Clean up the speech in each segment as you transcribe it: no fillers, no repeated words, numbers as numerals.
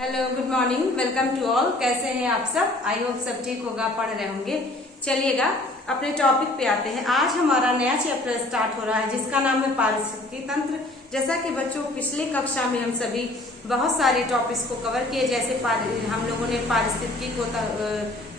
Hello, good morning, welcome to all. कैसे हैं आप सब? आई होप सब ठीक होगा, पढ़ रहे होंगे। चलिएगा अपने टॉपिक पे आते हैं। आज हमारा नया चैप्टर स्टार्ट हो रहा है जिसका नाम है पारिस्थितिकी तंत्र। जैसा कि बच्चों पिछली कक्षा में हम सभी बहुत सारे टॉपिक्स को कवर किए, जैसे हम लोगों ने पारिस्थितिकी को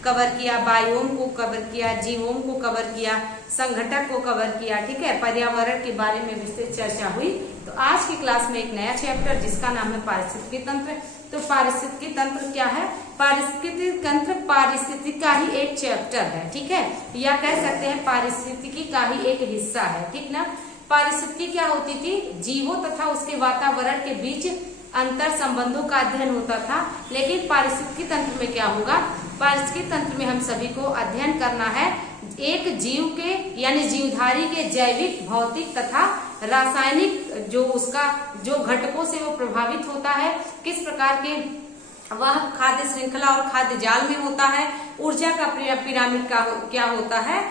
कवर किया, बायोम को कवर किया, जीवोम को कवर किया, संघटक को कवर किया, ठीक है। पर्यावरण के बारे में विस्तृत चर्चा हुई। तो आज की क्लास में एक नया चैप्टर जिसका नाम है पारिस्थितिकी तंत्र। तो पारिस्थितिकी तंत्र क्या है? पारिस्थितिकी तंत्र पारिस्थितिकी का ही एक चैप्टर है, ठीक है, या कह सकते हैं पारिस्थितिकी का ही एक हिस्सा है, ठीक ना। पारिस्थितिकी क्या होती थी? जीवों तथा उसके वातावरण के बीच अंतर संबंधों का अध्ययन होता था। लेकिन पारिस्थितिकी तंत्र में क्या होगा? पारिस्थितिकी तंत्र में हम सभी को अध्ययन करना है एक जीव के यानी जीवधारी के जैविक, भौतिक तथा रासायनिक जो घटकों से वो प्रभावित होता है, किस प्रकार के वह खाद्य श्रृंखला और खाद्य जाल में होता है, ऊर्जा का पिरामिड का क्या होता है,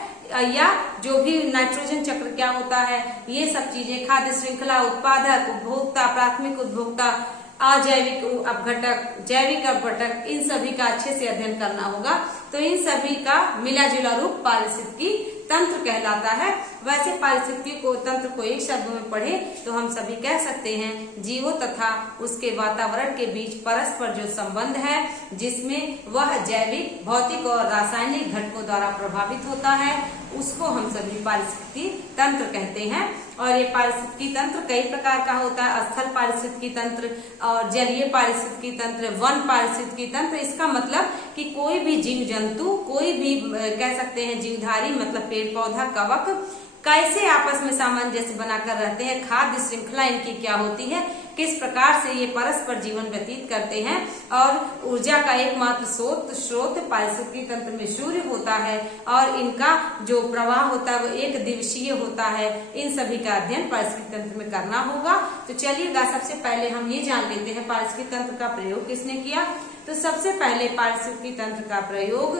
या जो भी नाइट्रोजन चक्र क्या होता है, ये सब चीजें, खाद्य श्रृंखला, उत्पादक, उपभोक्ता, प्राथमिक उपभोक्ता, अजैविक अपघटक, जैविक अपघटक, इन सभी का अच्छे से अध्ययन करना होगा। तो इन सभी का मिला जुला रूप पारिस्थितिकी तंत्र कहलाता है। वैसे पारिस्थितिकी को तंत्र को एक शब्द में पढ़े तो हम सभी कह सकते हैं जीवों तथा उसके वातावरण के बीच परस्पर जो संबंध है, जिसमें वह जैविक, भौतिक और रासायनिक घटकों द्वारा प्रभावित होता है, उसको हम सभी पारिस्थितिकी तंत्र कहते हैं। और ये पारिस्थितिकी तंत्र कई प्रकार का होता है। स्थल पारिस्थितिकी तंत्र और जलीय पारिस्थितिकी तंत्र, वन पारिस्थितिकी तंत्र। इसका मतलब कि कोई भी जीव जंतु, कोई भी कह सकते हैं जीवधारी, मतलब पेड़ पौधा, कवक, कैसे आपस में सामंजस्य बनाकर रहते हैं, खाद्य श्रृंखला इनकी क्या होती है, किस प्रकार से ये परस्पर जीवन व्यतीत करते हैं। और ऊर्जा का एकमात्र स्रोत पारिस्थितिकी तंत्र में सूर्य होता है और इनका जो प्रवाह होता है वो एक दिवसीय होता है। इन सभी का अध्ययन पारिस्थितिकी तंत्र में करना होगा। तो चलिएगा सबसे पहले हम ये जान लेते हैं पारिस्थितिकी तंत्र का प्रयोग किसने किया। तो सबसे पहले पारिस्थितिकी तंत्र का प्रयोग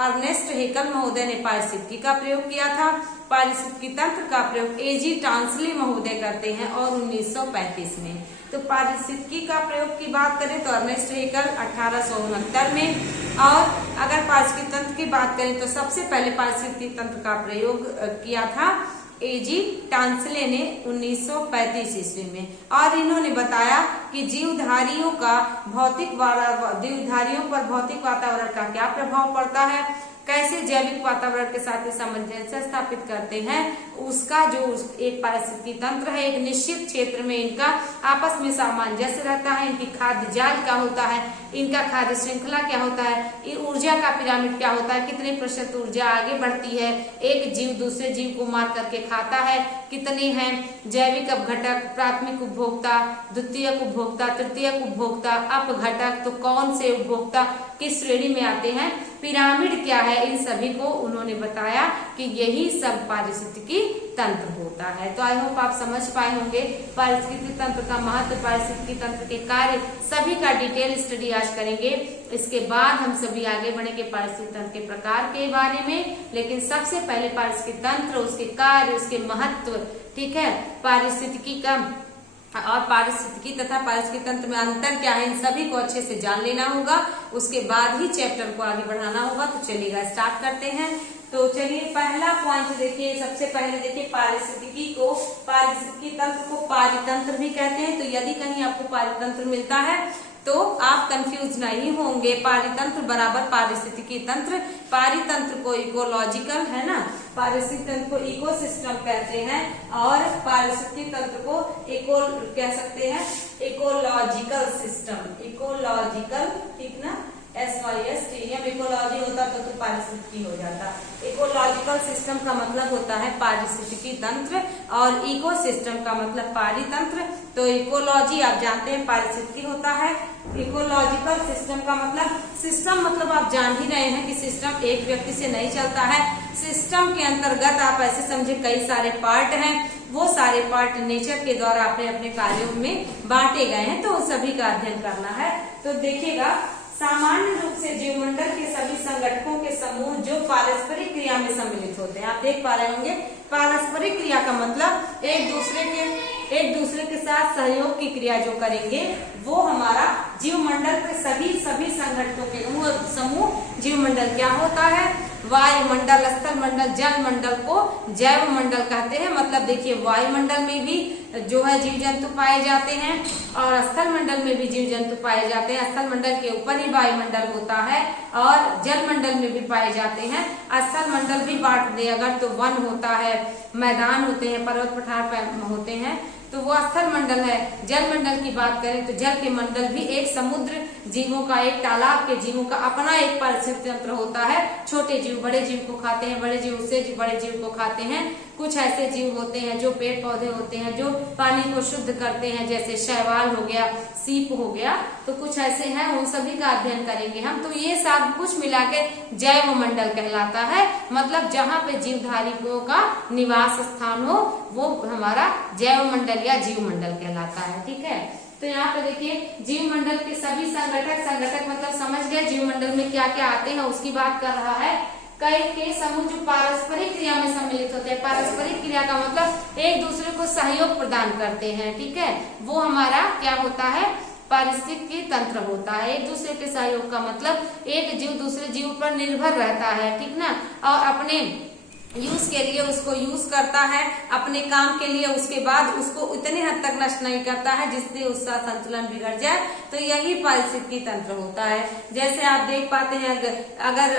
अर्नेस्ट हेकल महोदय ने पारिस्थितिकी का प्रयोग किया था। पारिस्थितिकी तंत्र का प्रयोग एजी टांसले महोदय करते हैं और 1935 में। तो पारिस्थितिकी का प्रयोग की बात करें तो अर्नेस्ट हेकल 1869 में, और अगर पारिस्थितिकी तंत्र की बात करें तो सबसे पहले पारिस्थितिकी तंत्र का प्रयोग किया था एजी टांसले ने 1935 ईस्वी में। और इन्होंने बताया कि जीवधारियों पर भौतिक वातावरण का क्या प्रभाव पड़ता है, कैसे जैविक वातावरण के साथ सामंजस्य स्थापित करते हैं, उसका जो एक पारिस्थितिकी तंत्र है, एक निश्चित क्षेत्र में इनका आपस में सामंजस्य रहता है, इनकी खाद्य जाल क्या होता है, इनका खाद्य श्रृंखला क्या होता है, ऊर्जा का पिरामिड क्या होता है, कितने प्रतिशत ऊर्जा आगे बढ़ती है, एक जीव दूसरे जीव को मार करके खाता है, कितने हैं जैविक अपघटक, प्राथमिक उपभोक्ता, द्वितीयक उपभोक्ता, तृतीयक उपभोक्ता, अपघटक, तो कौन से उपभोक्ता किस श्रेणी में आते हैं, पिरामिड क्या है, इन सभी को उन्होंने बताया कि यही सब पारिस्थितिकी तंत्र होता है। तो आई होप आप समझ पाए होंगे पारिस्थितिकी तंत्र का महत्व, पारिस्थितिकी तंत्र के कार्य, सभी का डिटेल स्टडी आज करेंगे। इसके बाद हम सभी आगे बढ़ेंगे पारिस्थितिकी तंत्र के प्रकार के बारे में। लेकिन सबसे पहले पारिस्थितिकी तंत्र, उसके कार्य, उसके महत्व, ठीक है, पारिस्थितिकी का और पारिस्थितिकी तथा पारिस्थितिकी तंत्र में अंतर क्या है, इन सभी को अच्छे से जान लेना होगा। उसके बाद ही चैप्टर को आगे बढ़ाना होगा। तो चलिएगा स्टार्ट करते हैं। तो चलिए पहला पॉइंट देखिए, सबसे पहले देखिए पारिस्थितिकी तंत्र को पारितंत्र भी कहते हैं। तो यदि कहीं आपको पारितंत्र मिलता है तो आप कंफ्यूज नहीं होंगे। पारितंत्र बराबर पारिस्थितिकी तंत्र। पारितंत्र को इकोलॉजिकल, है ना, पारिस्थितिकी तंत्र को इकोसिस्टम कहते हैं और पारिस्थितिकी तंत्र को कह सकते हैं इकोलॉजिकल सिस्टम, इकोलॉजिकल, ठीक ना, SYST। इकोलॉजी होता तो पारिस्थितिकी हो जाता। इकोलॉजिकल सिस्टम का मतलब होता है पारिस्थितिकी तंत्र और इको सिस्टम का मतलब पारितंत्र। तो इकोलॉजी आप जानते हैं पारिस्थितिकी होता है, इकोलॉजिकल सिस्टम का मतलब, सिस्टम मतलब आप जान ही रहे हैं कि सिस्टम एक व्यक्ति से नहीं चलता है। सिस्टम के अंतर्गत आप ऐसे समझे कई सारे पार्ट हैं, वो सारे पार्ट नेचर के द्वारा अपने अपने कार्यों में बांटे गए हैं, तो सभी का अध्ययन करना है। तो देखिएगा सामान्य रूप से जीवमंडल के सभी संगठकों के समूह जो पारस्परिक क्रिया में सम्मिलित होते हैं। आप देख पा रहे होंगे पारस्परिक क्रिया का मतलब एक दूसरे के साथ सहयोग की क्रिया जो करेंगे वो हमारा जीवमंडल के सभी संगठनों के समूह जीवमंडल क्या होता है? वायुमंडल, स्थल मंडल, जल मंडल को जैव मंडल कहते हैं। मतलब देखिए वायुमंडल में भी जो है जीव जंतु पाए जाते हैं और स्थल मंडल में भी जीव जंतु पाए जाते हैं। स्थल मंडल के ऊपर ही वायुमंडल होता है और जल मंडल में भी पाए जाते हैं। स्थल मंडल भी बांट दे अगर तो वन होता है, मैदान होते हैं, पर्वत पठार होते हैं तो वो स्थल मंडल है। जल मंडल की बात करें तो जल के मंडल भी एक समुद्र जीवों का, एक तालाब के जीवों का अपना एक पारिस्थितिक तंत्र होता है। छोटे जीव बड़े जीव को खाते हैं, बड़े जीव उससे बड़े जीव को खाते हैं। कुछ ऐसे जीव होते हैं जो पेड़ पौधे होते हैं जो पानी को शुद्ध करते हैं, जैसे शैवाल हो गया, सीप हो गया, तो कुछ ऐसे हैं, उन सभी का अध्ययन करेंगे हम। तो ये सब कुछ मिला के जैव मंडल कहलाता है। मतलब जहाँ पे जीवधारियों का निवास स्थान हो वो हमारा जैव मंडल या जीव मंडल कहलाता है। ठीक है, तो यहाँ पे देखिए जीव मंडल के सभी संगठक मतलब समझ गए जीव मंडल में क्या क्या आते हैं उसकी बात कर रहा है। कई के समूह जो पारस्परिक क्रिया में सम्मिलित होते हैं। पारस्परिक क्रिया का मतलब एक दूसरे को सहयोग प्रदान करते हैं। ठीक है, वो हमारा क्या होता है? पारिस्थितिकी तंत्र होता है। एक दूसरे के सहयोग का मतलब एक जीव दूसरे जीव पर निर्भर रहता है, ठीक ना, और अपने यूज के लिए उसको यूज करता है, अपने काम के लिए, उसके बाद उसको उतने हद तक नष्ट नहीं करता है जिससे उसका संतुलन बिगड़ जाए। तो यही पारिस्थितिकी तंत्र होता है। जैसे आप देख पाते हैं अगर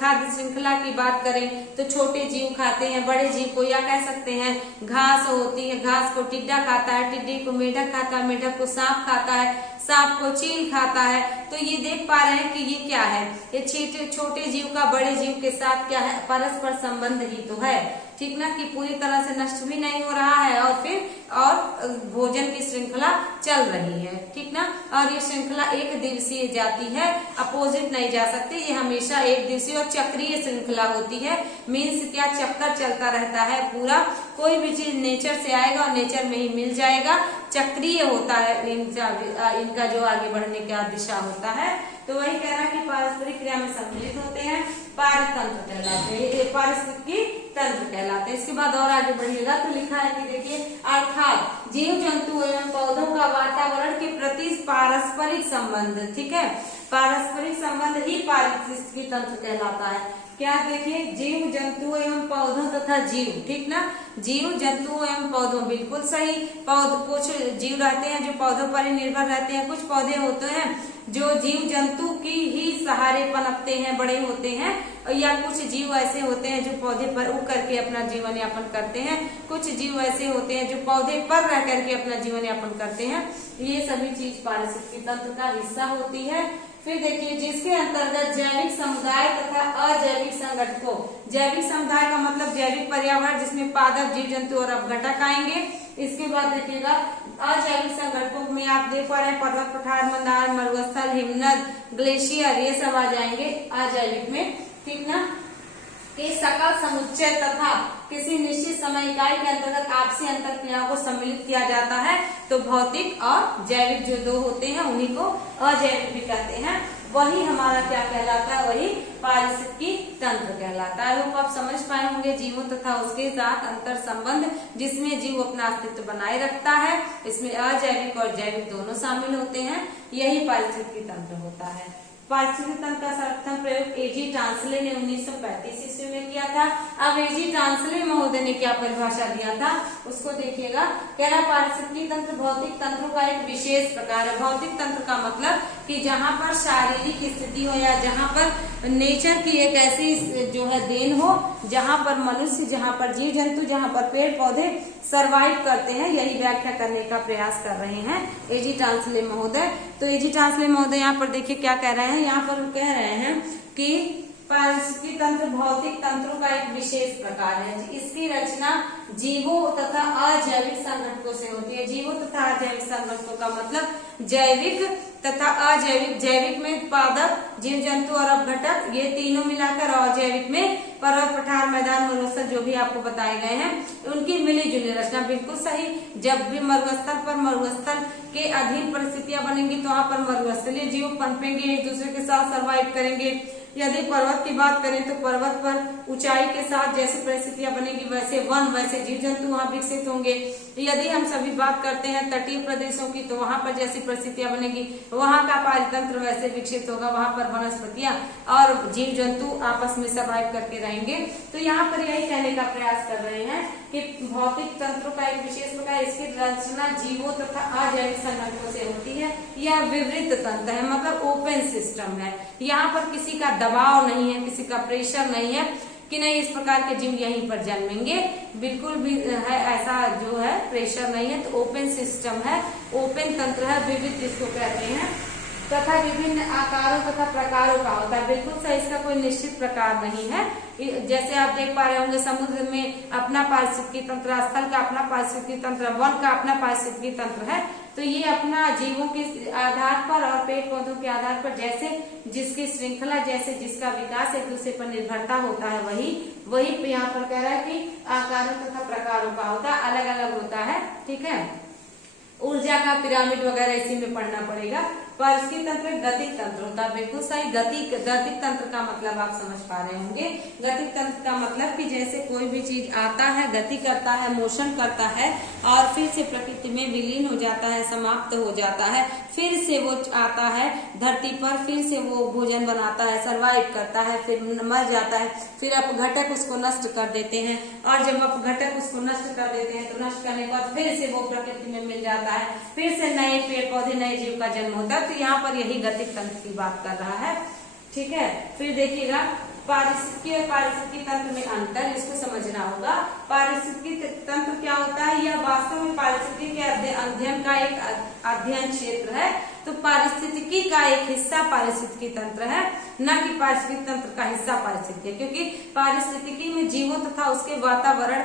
खाद्य श्रृंखला की बात करें तो छोटे जीव खाते हैं बड़े जीव को, या कह सकते हैं घास होती है, घास को टिड्डा खाता है, टिड्डे को मेढक खाता है, मेढक को सांप खाता है, सांप को चील खाता है। तो ये देख पा रहे हैं कि ये क्या है? ये छोटे जीव का बड़े जीव के साथ क्या है? परस्पर संबंध ही तो है। ठीक ना, कि पूरी तरह से नष्ट भी नहीं हो रहा है और भोजन की श्रृंखला चल रही है। ठीक ना, और ये श्रृंखला एक दिवसीय जाती है, अपोजिट नहीं जा सकती। ये हमेशा एक दिवसीय और चक्रीय श्रृंखला होती है। मीन्स क्या? चक्कर चलता रहता है पूरा। कोई भी चीज नेचर से आएगा और नेचर में ही मिल जाएगा। चक्रीय होता है इनका जो आगे बढ़ने का दिशा होता है। तो वही कह रहा है कि पारस्परिक क्रिया में सम्मिलित होते हैं, पारितंत्र कहलाते हैं, पारिस्थितिकी तंत्र कहलाते हैं। इसके बाद और आगे बढ़िएगा तो लिखा है कि देखिए, अर्थात जीव जंतु एवं पौधों का वातावरण के प्रति पारस्परिक संबंध। ठीक है, पारस्परिक संबंध ही पारिस्थितिकी तंत्र कहलाता है। क्या? देखिए, जीव जंतु एवं पौधों तथा जीव। ठीक ना, जीव जंतु एवं पौधों, बिल्कुल सही। कुछ जीव रहते हैं जो पौधों पर ही निर्भर रहते हैं, कुछ पौधे होते हैं जो जीव जंतु की ही सहारे पनपते हैं, बड़े होते हैं, या कुछ जीव ऐसे होते हैं जो पौधे पर उग करके अपना जीवन यापन करते हैं। कुछ जीव ऐसे होते हैं जो पौधे पर रह करके अपना जीवन यापन करते हैं। ये सभी चीज पारिस्थितिकी तंत्र का हिस्सा होती है। फिर देखिए, जिसके अंतर्गत जैविक समुदाय तथा अजैविक संगठकों, जैविक समुदाय का मतलब जैविक पर्यावरण जिसमें पादप, जीव जंतु और अपघटक आएंगे। इसके बाद देखिएगा अजैविक संगठकों में आप देख पा रहे हैं पर्वत पठार, मैदान, मरुस्थल, हिमनद, ग्लेशियर, ये सब आ जाएंगे अजैविक में। ठीक ना, के सकल समुच्चय तथा किसी निश्चित समय इकाई के अंतर्गत आपसी अंतर क्रियाओं को सम्मिलित किया जाता है। तो भौतिक और जैविक जो दो होते हैं उन्हीं को अजैविक भी कहते हैं। वही हमारा क्या कहलाता है? वही पारिस्थितिकी तंत्र कहलाता है। वो आप समझ पाए होंगे जीवों तथा उसके साथ अंतर संबंध जिसमें जीव अपना अस्तित्व बनाए रखता है। इसमें अजैविक और जैविक दोनों शामिल होते हैं। यही पारिस्थितिकी तंत्र होता है। पारिस्थितिकी तंत्र का सर्वप्रथम प्रयोग एजी टांसले ने 1935 ईस्वी में किया था। अब एजी टांसले महोदय ने क्या परिभाषा दिया था उसको देखिएगा। कह रहा पारिस्थितिकी तंत्र भौतिक तंत्रों का एक विशेष प्रकार है। भौतिक तंत्र का मतलब कि जहाँ पर शारीरिक स्थिति हो या जहाँ पर नेचर की एक ऐसी जो है देन हो, जहाँ पर मनुष्य, जहाँ पर जीव जंतु, जहाँ पर पेड़ पौधे सरवाइव करते हैं, यही व्याख्या करने का प्रयास कर रहे हैं एजी टांसले महोदय। तो एजी टांसले महोदय यहाँ पर देखिए क्या कह रहे हैं। यहाँ पर कह रहे हैं कि पारिस्थितिकी तंत्र भौतिक तंत्रों का एक विशेष प्रकार है। इसकी रचना जीवों तथा अजैविक संगठकों से होती है। जीवों तथा अजैविक संगठकों का मतलब जैविक तथा अजैविक। जैविक में पादप, जीव जंतु और अपघटक, ये तीनों मिलाकर, और जैविक में पर्वत, पठार, मैदान, मरुस्थल जो भी आपको बताए गए हैं उनकी मिली जुली रचना। बिल्कुल सही। जब भी मरुस्थल पर मरुस्थल के अधीन परिस्थितियां बनेंगी तो वहां पर मरुस्थलीय जीव पनपेंगे, एक दूसरे के साथ सर्वाइव करेंगे। यदि पर्वत की बात करें तो पर्वत पर ऊंचाई के साथ जैसी परिस्थितियां बनेगी वैसे वन, वैसे जीव जंतु वहां विकसित होंगे। यदि हम सभी बात करते हैं तटीय प्रदेशों की तो वहां पर जैसी परिस्थितियां बनेगी वहां का पारितंत्र वैसे विकसित होगा, वहां पर वनस्पतियां और जीव जंतु आपस में सर्वाइव करके रहेंगे। तो यहाँ पर यही कहने का प्रयास कर रहे हैं कि भौतिक तंत्रों का एक विशेष प्रकार, इसकी रचना जीवों तथा अजैविक संगठनों से होती है। यह विवृत तंत्र है, मतलब ओपन सिस्टम है। यहाँ पर किसी का दबाव नहीं है, किसी का प्रेशर नहीं है कि नहीं इस प्रकार के जीव यहीं पर जन्मेंगे, बिल्कुल भी है ऐसा जो है प्रेशर नहीं है। तो ओपन सिस्टम है, ओपन तंत्र है, विविध जिसको कहते हैं, तथा विभिन्न आकारों तथा प्रकारों का होता है। बिल्कुल सही, इसका कोई निश्चित प्रकार नहीं है। जैसे आप देख पा रहे होंगे समुद्र में अपना पारिस्थितिकी तंत्र, स्थल का अपना पारिस्थितिकी तंत्र, वन का अपना पारिस्थितिकी तंत्र है। तो ये अपना जीवों के आधार पर और पेड़ पौधों के आधार पर जैसे जिसकी श्रृंखला, जैसे जिसका विकास एक दूसरे पर निर्भरता होता है, वही यहाँ पर कह रहा है कि आकारों तथा प्रकारों का होता है, अलग अलग होता है। ठीक है, ऊर्जा का पिरामिड वगैरह इसी में पढ़ना पड़ेगा। पारिस्थितिकी तंत्र गतिक तंत्र होता है। बिल्कुल सही। गतिक तंत्र का मतलब आप समझ पा रहे होंगे। गतिक तंत्र का मतलब कि जैसे कोई भी चीज आता है, गति करता है, मोशन करता है और फिर से प्रकृति में विलीन हो जाता है, समाप्त हो जाता है, फिर से वो आता है धरती पर, फिर से वो भोजन बनाता है, सर्वाइव करता है, फिर मर जाता है, फिर अपघटक उसको नष्ट कर देते हैं, और जब अपघटक उसको नष्ट कर देते हैं तो नष्ट करने के बाद फिर से वो प्रकृति में मिल जाता है, फिर से नए पेड़ पौधे, नए जीव का जन्म होता है। तो यहाँ पर यही गतिक तंत्र की बात कर रहा है। ठीक है, फिर देखिएगा पारिस्थितिकी और पारिस्थितिकी तंत्र में अंतर, इसको समझना होगा। पारिस्थितिकी तंत्र क्या होता है? यह वास्तव में पारिस्थितिकी के अध्ययन का एक अध्ययन क्षेत्र है। तो पारिस्थितिकी का एक हिस्सा पारिस्थितिकी तंत्र है, न कि पारिस्थितिकी तंत्र का हिस्सा पारिस्थितिकी, क्योंकि पारिस्थितिकी में जीवों तथा उसके वातावरण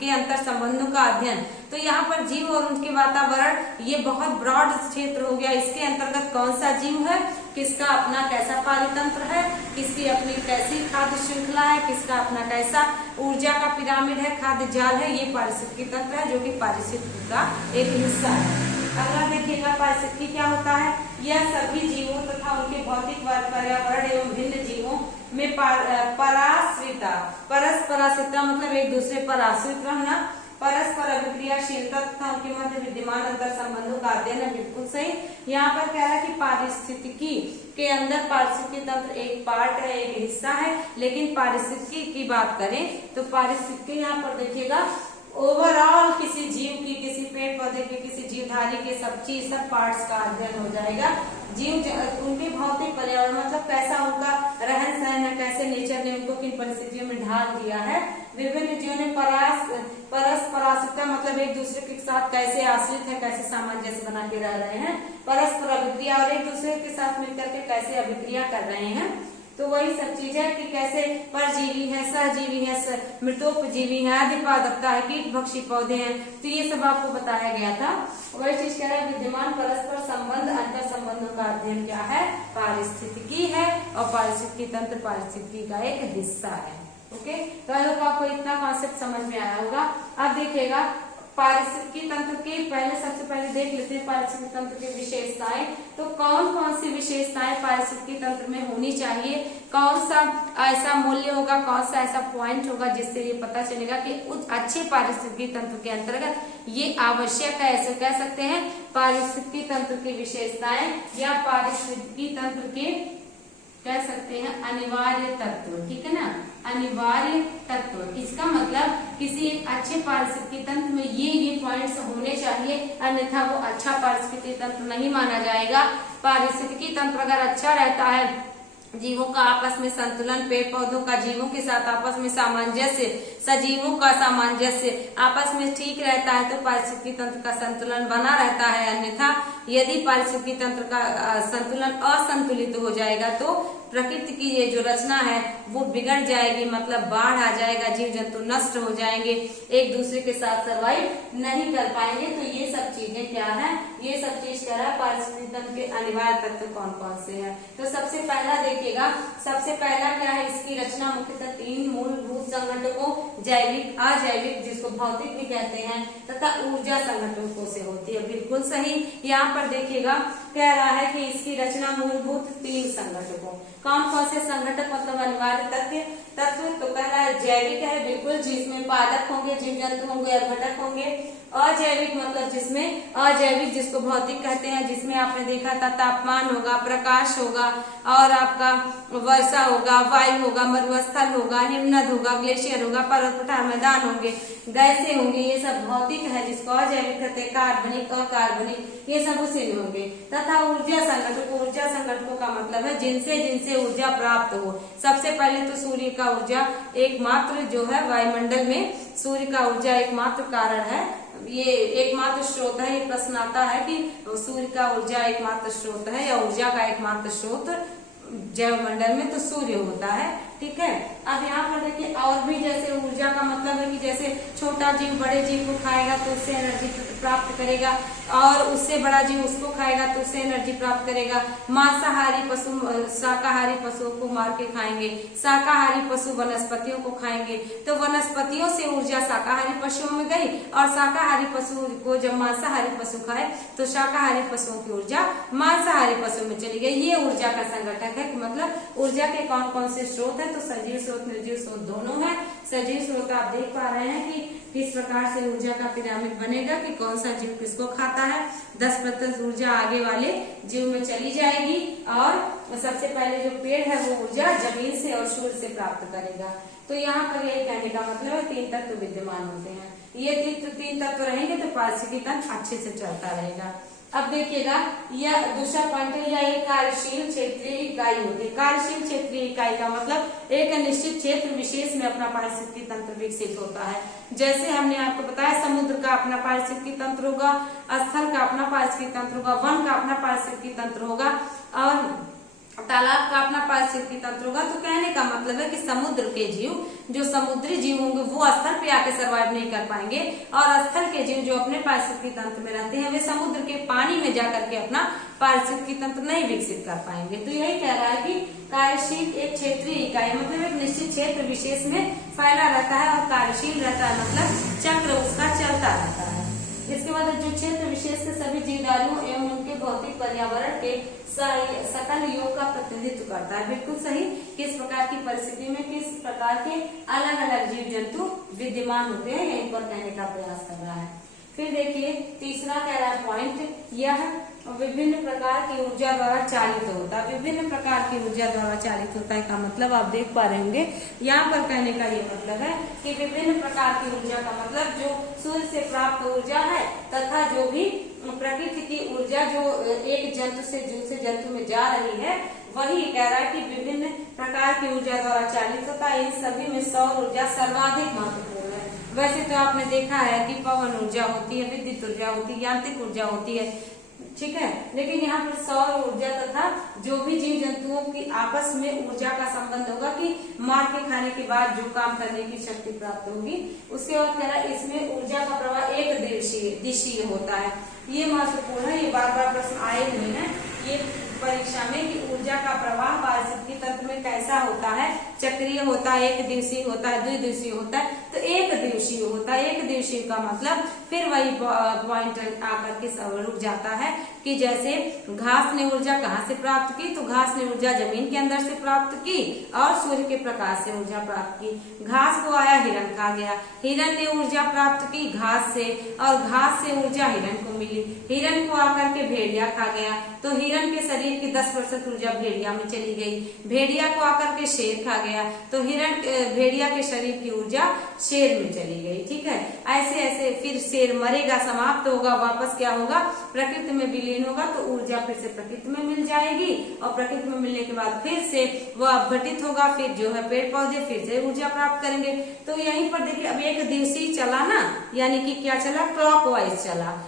के अंतर संबंधों का अध्ययन। तो यहाँ पर जीव और उनके वातावरण ये बहुत ब्रॉड क्षेत्र हो गया। इसके अंतर्गत कौन सा जीव है, किसका अपना कैसा पारितंत्र है, किसकी अपनी कैसी खाद्य श्रृंखला है, किसका अपना कैसा ऊर्जा का पिरामिड है, खाद्य जाल है, ये पारिस्थितिकी तंत्र है जो कि पारिस्थितिकी का एक हिस्सा है। अगला देखिएगा पारिस्थितिकी क्या होता है। यह सभी जीवों तथा उनके भौतिक पर्यावरण एवं भिन्न जीवों में पराश्रिता, परस्पराश्रिता मतलब एक दूसरे पर आश्रित रहना, परस्पर अभिक्रियाशीलता तथा उनके मध्य विद्यमान अंतर संबंधों का अध्ययन है। बिल्कुल सही। यहाँ पर कह रहा है कि पारिस्थितिकी के अंदर पारिस्थितिकी तंत्र एक पार्ट है, एक हिस्सा है। लेकिन पारिस्थितिकी की बात करें तो पारिस्थितिकी यहाँ पर देखिएगा ओवरऑल किसी जीव की, किसी पेड़ पौधे के, किसी जीवधारी के सब पार्ट्स का अध्ययन हो जाएगा। जीव उनके भौतिक पर्यावरण मतलब कैसा उनका रहन सहन है, कैसे नेचर ने उनको किन परिस्थितियों में ढाल दिया है। विभिन्न जीवों ने परस्पराश्रिता मतलब एक दूसरे के साथ कैसे आश्रित है, कैसे सामंजस्य बना के रह रहे हैं, परस्पर अभिक्रिया और एक दूसरे के साथ मिलकर के कैसे अभिक्रिया कर रहे हैं। तो वही सब चीज है कि कैसे परजीवी है, सहजीवी है, मृतोपजीवी है, अधिपादकता है, कीट भक्षी पौधे हैं। तो ये सब आपको बताया गया था। वही चीज कह रहा है विद्यमान परस्पर संबंध, अंतर संबंधों का अध्ययन क्या है, पारिस्थितिकी है। और पारिस्थितिकी तंत्र पारिस्थितिकी का एक हिस्सा है। ओके, तो आई होप आपको इतना कॉन्सेप्ट समझ में आया होगा। अब देखिएगा पारिस्थितिकी तंत्र के सबसे पहले देख लेते हैं पारिस्थितिकी तंत्र की विशेषताएं। तो कौन कौन सी विशेषताएं पारिस्थितिकी तंत्र में होनी चाहिए, कौन सा ऐसा मूल्य होगा, कौन सा ऐसा पॉइंट होगा जिससे ये पता चलेगा कि उस अच्छे पारिस्थितिकी तंत्र के अंतर्गत ये आवश्यक है। ऐसे कह सकते हैं पारिस्थितिकी तंत्र की विशेषताएं या पारिस्थितिकी तंत्र के कह सकते हैं अनिवार्य तत्व। ठीक है ना, अनिवार्य तत्व। इसका मतलब किसी एक अच्छे पारिस्थितिकी तंत्र में ये पॉइंट्स होने चाहिए, अन्यथा वो अच्छा पारिस्थितिकी तंत्र नहीं माना जाएगा। पारिस्थितिकी तंत्र अगर अच्छा रहता है, जीवों का आपस में संतुलन, पेड़ पौधों का जीवों के साथ आपस में सामंजस्य, सजीवों का सामंजस्य आपस में ठीक रहता है तो पारिस्थितिकी तंत्र का संतुलन बना रहता है। अन्यथा यदि पारिस्थितिकी तंत्र का संतुलन असंतुलित हो जाएगा तो प्रकृति की ये जो रचना है वो बिगड़ जाएगी, मतलब बाढ़ आ जाएगा, जीव जंतु नष्ट हो जाएंगे, एक दूसरे के साथ सर्वाइव नहीं कर पाएंगे। तो ये सब चीजें क्या है, ये सब चीज कह रहा है पारिस्थितिकी तंत्र के अनिवार्य तत्व कौन कौन से हैं। तो सबसे पहला देखिएगा, सबसे पहला क्या है, इसकी रचना मुख्यतः 3 मूलभूत संगठकों जैविक, अजैविक जिसको भौतिक भी कहते हैं, तथा ऊर्जा संगठकों से होती है। बिल्कुल सही। यहाँ पर देखिएगा कह रहा है कि इसकी रचना मूलभूत 3 संगठकों, कौन कौन से संगठक मतलब अनिवार्य तत्व, तो कह रहा है जैविक है बिल्कुल, जिसमें पादप होंगे, जीव जंतु होंगे या घटक होंगे। अजैविक मतलब जिसमें, अजैविक जिसको भौतिक कहते हैं, जिसमें आपने देखा था तापमान होगा, प्रकाश होगा और आपका वर्षा होगा, वायु होगा, मरुस्थल होगा, हिमनद होगा, ग्लेशियर होगा, पर्वत पठार मैदान होंगे, गैसें होंगे, ये सब भौतिक है जिसको अजैविक कहते हैं। कार्बनिक, अकार्बनिक ये सब उसी में होंगे। तथा ऊर्जा संगठकों, ऊर्जा संगठकों का मतलब है जिनसे जिनसे ऊर्जा प्राप्त हो। सबसे पहले तो सूर्य का ऊर्जा एकमात्र जो है वायुमंडल में सूर्य का ऊर्जा एकमात्र कारण है, ये एकमात्र स्रोत है। ये प्रश्न आता है कि सूर्य का ऊर्जा एकमात्र स्रोत है या ऊर्जा का एकमात्र स्रोत जैव मंडल में, तो सूर्य होता है। ठीक है। अब यहाँ पर देखिए और भी जैसे ऊर्जा का मतलब है कि जैसे छोटा जीव बड़े जीव को खाएगा तो उससे एनर्जी प्राप्त करेगा, और उससे बड़ा जीव उसको खाएगा तो उससे एनर्जी प्राप्त करेगा। मांसाहारी पशु शाकाहारी पशुओं को मार के खाएंगे, शाकाहारी पशु वनस्पतियों को खाएंगे, तो वनस्पतियों से ऊर्जा शाकाहारी पशुओं में गई, और शाकाहारी पशु को जब मांसाहारी पशु खाए तो शाकाहारी पशुओं की ऊर्जा मांसाहारी पशु में चली गई। ये ऊर्जा का संगठक है। मतलब ऊर्जा के कौन कौन से स्रोत है, तो सजीव स्रोत निर्जीव स्रोत दोनों है। सजीव स्रोत आप देख पा रहे हैं कि किस प्रकार से ऊर्जा का पिरामिड बनेगा कि कौन सा जीव किसको खाता है। 10% ऊर्जा आगे वाले जीव में चली जाएगी, और सबसे पहले जो पेड़ है वो ऊर्जा जमीन से और सूर्य से प्राप्त करेगा। तो यहाँ पर यही कहने का मतलब है 3 तत्व विद्यमान होते हैं। ये 3 तत्व रहेंगे तो पारिस्थितिकी तंत्र अच्छे से चलता रहेगा। अब देखिएगा यह दूसरा पॉइंट है, यह एक कार्यशील क्षेत्रीय इकाई होती है। कार्यशील क्षेत्रीय इकाई का मतलब एक निश्चित क्षेत्र विशेष में अपना पारिस्थितिकी तंत्र विकसित होता है। जैसे हमने आपको बताया समुद्र का अपना पारिस्थितिकी तंत्र होगा, स्थल का अपना पारिस्थितिकी तंत्र होगा, वन का अपना पारिस्थितिकी तंत्र होगा, और तालाब का अपना पारिस्थितिकी तंत्र होगा। तो कहने का मतलब है कि समुद्र के जीव, जो समुद्री जीव होंगे वो स्थल पे आके सर्वाइव नहीं कर पाएंगे, और स्थल के जीव जो अपने पारिस्थितिकी तंत्र में रहते हैं वे समुद्र के पानी में जाकर के अपना पारिस्थितिकी तंत्र नहीं विकसित कर पाएंगे। तो यही कह रहा है कि कार्यशील एक क्षेत्रीय इकाई मतलब एक निश्चित क्षेत्र विशेष में फैला रहता है, और कार्यशील रहता है मतलब चक्र उसका चलता रहता है। इसके बाद जो क्षेत्र विशेष के सभी जीवधारियों एवं उनके भौतिक पर्यावरण के सकल योग का प्रतिनिधित्व करता है। बिल्कुल सही। किस प्रकार की परिस्थिति में किस प्रकार के अलग अलग जीव जंतु विद्यमान होते हैं, यहीं पर कहने का प्रयास कर रहा है। फिर देखिए तीसरा कह रहा है पॉइंट, यह विभिन्न प्रकार की ऊर्जा द्वारा चालित होता है। विभिन्न प्रकार की ऊर्जा द्वारा चालित होता है का मतलब आप देख पा रहे होंगे। यहाँ पर कहने का ये मतलब है कि विभिन्न प्रकार की ऊर्जा का मतलब जो सूर्य से प्राप्त ऊर्जा है, तथा जो भी प्रकृति की ऊर्जा जो एक जंतु से दूसरे जंतु में जा रही है, वही कह रहा है कि विभिन्न प्रकार की ऊर्जा द्वारा चालित होता है। इन सभी में सौर ऊर्जा सर्वाधिक महत्वपूर्ण है। वैसे तो आपने देखा है कि पवन ऊर्जा होती है, विद्युत ऊर्जा होती है, यांत्रिक ऊर्जा होती है, ठीक है, लेकिन यहाँ पर सौर ऊर्जा तथा जो भी जीव जंतुओं की आपस में ऊर्जा का संबंध होगा कि मार के खाने के बाद जो काम करने की शक्ति प्राप्त होगी। उसके बाद कह रहा है इसमें ऊर्जा का प्रवाह एक दिशीय होता है। ये महत्वपूर्ण है, ये बार बार प्रश्न आए हुए हैं ये परीक्षा में कि ऊर्जा का प्रवाह पारिस्थितिकी तंत्र में कैसा होता है, चक्रीय होता है, एक दिवसीय होता है, द्विदिवसीय होता है। तो एक दिवसीय होता है। एक दिवसीय का मतलब फिर वही पॉइंट आकर के रुक जाता है कि जैसे घास ने ऊर्जा कहाँ से प्राप्त की, तो घास ने ऊर्जा जमीन के अंदर से प्राप्त की और सूर्य के प्रकाश से ऊर्जा प्राप्त की। घास को आया हिरण खा गया, हिरण ने ऊर्जा प्राप्त की घास से, और घास से ऊर्जा हिरण को मिली। हिरण को आकर के भेड़िया खा गया, तो हिरण के शरीर की 10% ऊर्जा भेड़िया में चली गई। भेड़िया को आकर के शेर खा गया, तो भेड़िया के शरीर की ऊर्जा शेर में चली गई। ठीक है, ऐसे ऐसे फिर शेर मरेगा, समाप्त होगा, वापस क्या होगा, प्रकृति में विलीन होगा, तो ऊर्जा फिर से प्रकृति में मिल जाएगी, और प्रकृति में मिलने के बाद फिर से वह अपघटित होगा, फिर जो है पेड़ पौधे फिर से ऊर्जा प्राप्त करेंगे। तो यहीं पर देखिए अब एक दिवसीय चला ना, यानी कि क्या चला, क्लॉकवाइज चला।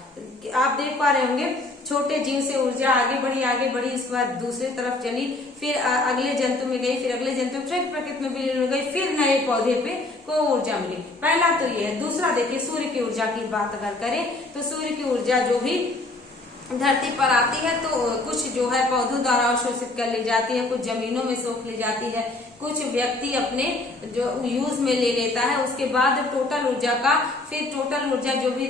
आप देख पा रहे होंगे छोटे जीव से ऊर्जा आगे बढ़ी, इसके बाद दूसरी तरफ चली, फिर अगले जंतु में गई, फिर अगले जंतु फिर प्रकृति में विलीन हो गई, फिर नए पौधे पे को ऊर्जा मिली। पहला तो ये है। दूसरा देखिए सूर्य की ऊर्जा की बात अगर करें तो सूर्य की ऊर्जा जो भी धरती पर आती है तो कुछ जो है पौधों द्वारा अवशोषित कर ली जाती है, कुछ जमीनों में सोख ली जाती है, कुछ व्यक्ति अपने जो यूज में ले लेता है। उसके बाद टोटल ऊर्जा का फिर टोटल ऊर्जा जो भी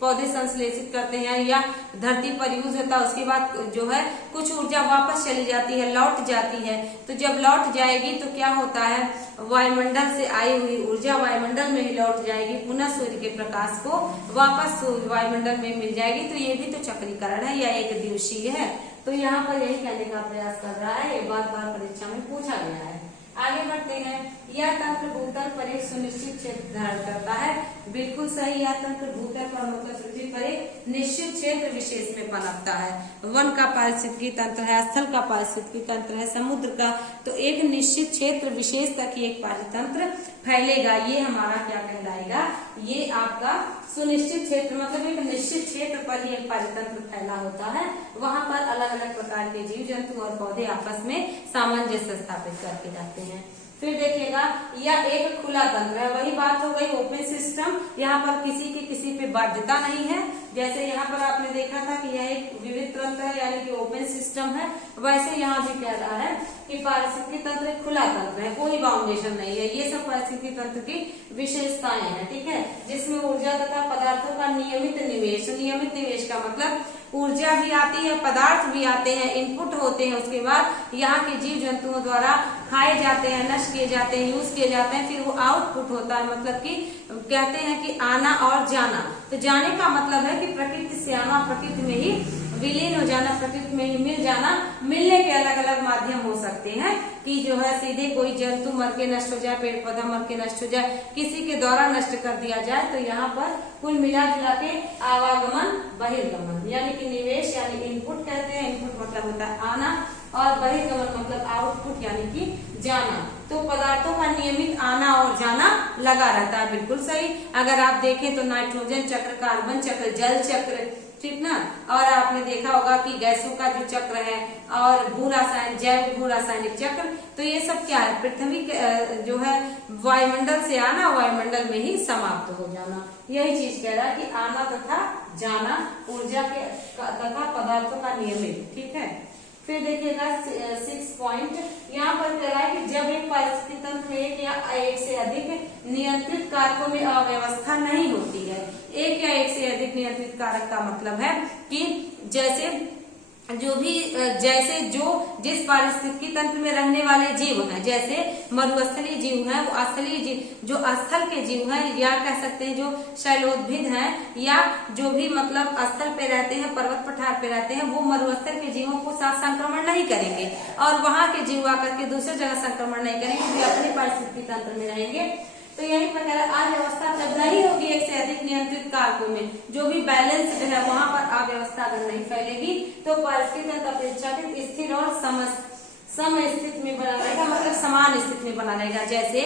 पौधे संश्लेषित करते हैं या धरती पर यूज होता है, उसके बाद जो है कुछ ऊर्जा वापस चली जाती है, लौट जाती है। तो जब लौट जाएगी तो क्या होता है, वायुमंडल से आई हुई ऊर्जा वायुमंडल में ही लौट जाएगी, पुनः सूर्य के प्रकाश को वापस वायुमंडल में मिल जाएगी। तो ये भी तो चक्रीकरण है या एक दिवसीय है। तो यहाँ पर यही कहने का प्रयास कर रहा है, ये बार परीक्षा में पूछा गया है। आगे बढ़ते हैं। यह तंत्र भूतल पर एक सुनिश्चित क्षेत्र धारण करता है। बिल्कुल सही, यह तंत्र भूतल पर मतलब पृथ्वी पर एक निश्चित क्षेत्र विशेष में पनपता है। वन का पारिस्थितिकी तंत्र है, स्थल का पारिस्थितिकी तंत्र है, समुद्र का, तो एक निश्चित क्षेत्र विशेष तक ही एक पारितंत्र फैलेगा। ये हमारा क्या कहलाएगा, ये आपका सुनिश्चित क्षेत्र, मतलब एक निश्चित क्षेत्र पर ही एक पारितंत्र फैला होता है। वहां पर अलग अलग प्रकार के जीव जंतु और पौधे आपस में सामंजस्य स्थापित करके रहते हैं। फिर देखिएगा यह एक खुला तंत्र है। वही बात हो गई ओपन सिस्टम, यहाँ पर किसी की किसी पे बाध्यता नहीं है। जैसे यहाँ पर आपने देखा था कि यह एक विविध तंत्र है यानी कि ओपन सिस्टम है, वैसे यहाँ भी कह रहा है कि पारिस्थितिकी तंत्र एक खुला तंत्र है, कोई बाउंडेशन नहीं है। ये सब पारिस्थितिकी तंत्र की विशेषताएं हैं, ठीक है, जिसमें ऊर्जा तथा पदार्थों का नियमित निवेश। नियमित निवेश का मतलब ऊर्जा भी आती है, पदार्थ भी आते हैं, इनपुट होते हैं, उसके बाद यहाँ के जीव जंतुओं द्वारा खाए जाते हैं, नष्ट किए जाते हैं, यूज किए जाते हैं, फिर वो आउटपुट होता है। मतलब कि कहते हैं कि आना और जाना। तो जाने का मतलब है कि प्रकृति से आना, प्रकृति में ही विलीन हो जाना, प्रकृति में ही मिल जाना। मिलने के अलग अलग माध्यम हो सकते हैं कि जो है सीधे कोई जंतु मर के नष्ट हो जाए, पेड़ पौधा मर के नष्ट हो जाए, किसी के द्वारा नष्ट कर दिया जाए। तो यहाँ पर कुल मिला जुला के आवागमन बहिर्गमन यानी कि निवेश यानी इनपुट कहते हैं, इनपुट मतलब होता है आना, और बहिर्गमन मतलब आउटपुट यानी कि जाना। तो पदार्थों का नियमित आना और जाना लगा रहता है। बिल्कुल सही। अगर आप देखें तो नाइट्रोजन चक्र, कार्बन चक्र, जल चक्र, ठीक ना, और आपने देखा होगा कि गैसों का जो चक्र है और भूरासायन, जैव भूरासायनिक चक्र, तो ये सब क्या है, पृथ्वी जो है वायुमंडल से आना, वायुमंडल में ही समाप्त हो जाना। यही चीज कह रहा है कि आना तथा जाना ऊर्जा के तथा पदार्थों का नियमित, ठीक है। फिर देखिएगा 6 पॉइंट, यहाँ पर कह रहा है कि जब एक पारिस्थितिकी तंत्र में एक या एक से अधिक नियंत्रित कारकों में अव्यवस्था नहीं होती है। एक या एक से अधिक नियंत्रित कारक का मतलब है कि जैसे जिस पारिस्थितिकी तंत्र में रहने वाले जीव हैं, जैसे मरुस्थलीय जीव हैं, वो स्थलीय जीव, जो स्थल के जीव हैं, या कह सकते हैं जो शैलोद्भिद हैं, या जो भी मतलब स्थल पे रहते हैं, पर्वत पठार पे रहते हैं, वो मरुस्थल के जीवों को साथ संक्रमण नहीं करेंगे, और वहां के जीव आकर के दूसरी जगह संक्रमण नहीं करेंगे, वे अपने पारिस्थितिकी तंत्र में रहेंगे। तो यही प्रकार अव्यवस्था तब नहीं होगी एक से अधिक नियंत्रित कारकों में, जो भी बैलेंस है वहां पर अव्यवस्था अगर नहीं फैलेगी तो पारिस्थितिकी तंत्र अपेक्षाकृत स्थिर और सम स्थिति में बना रहेगा, मतलब समान स्थिति में बना रहेगा। जैसे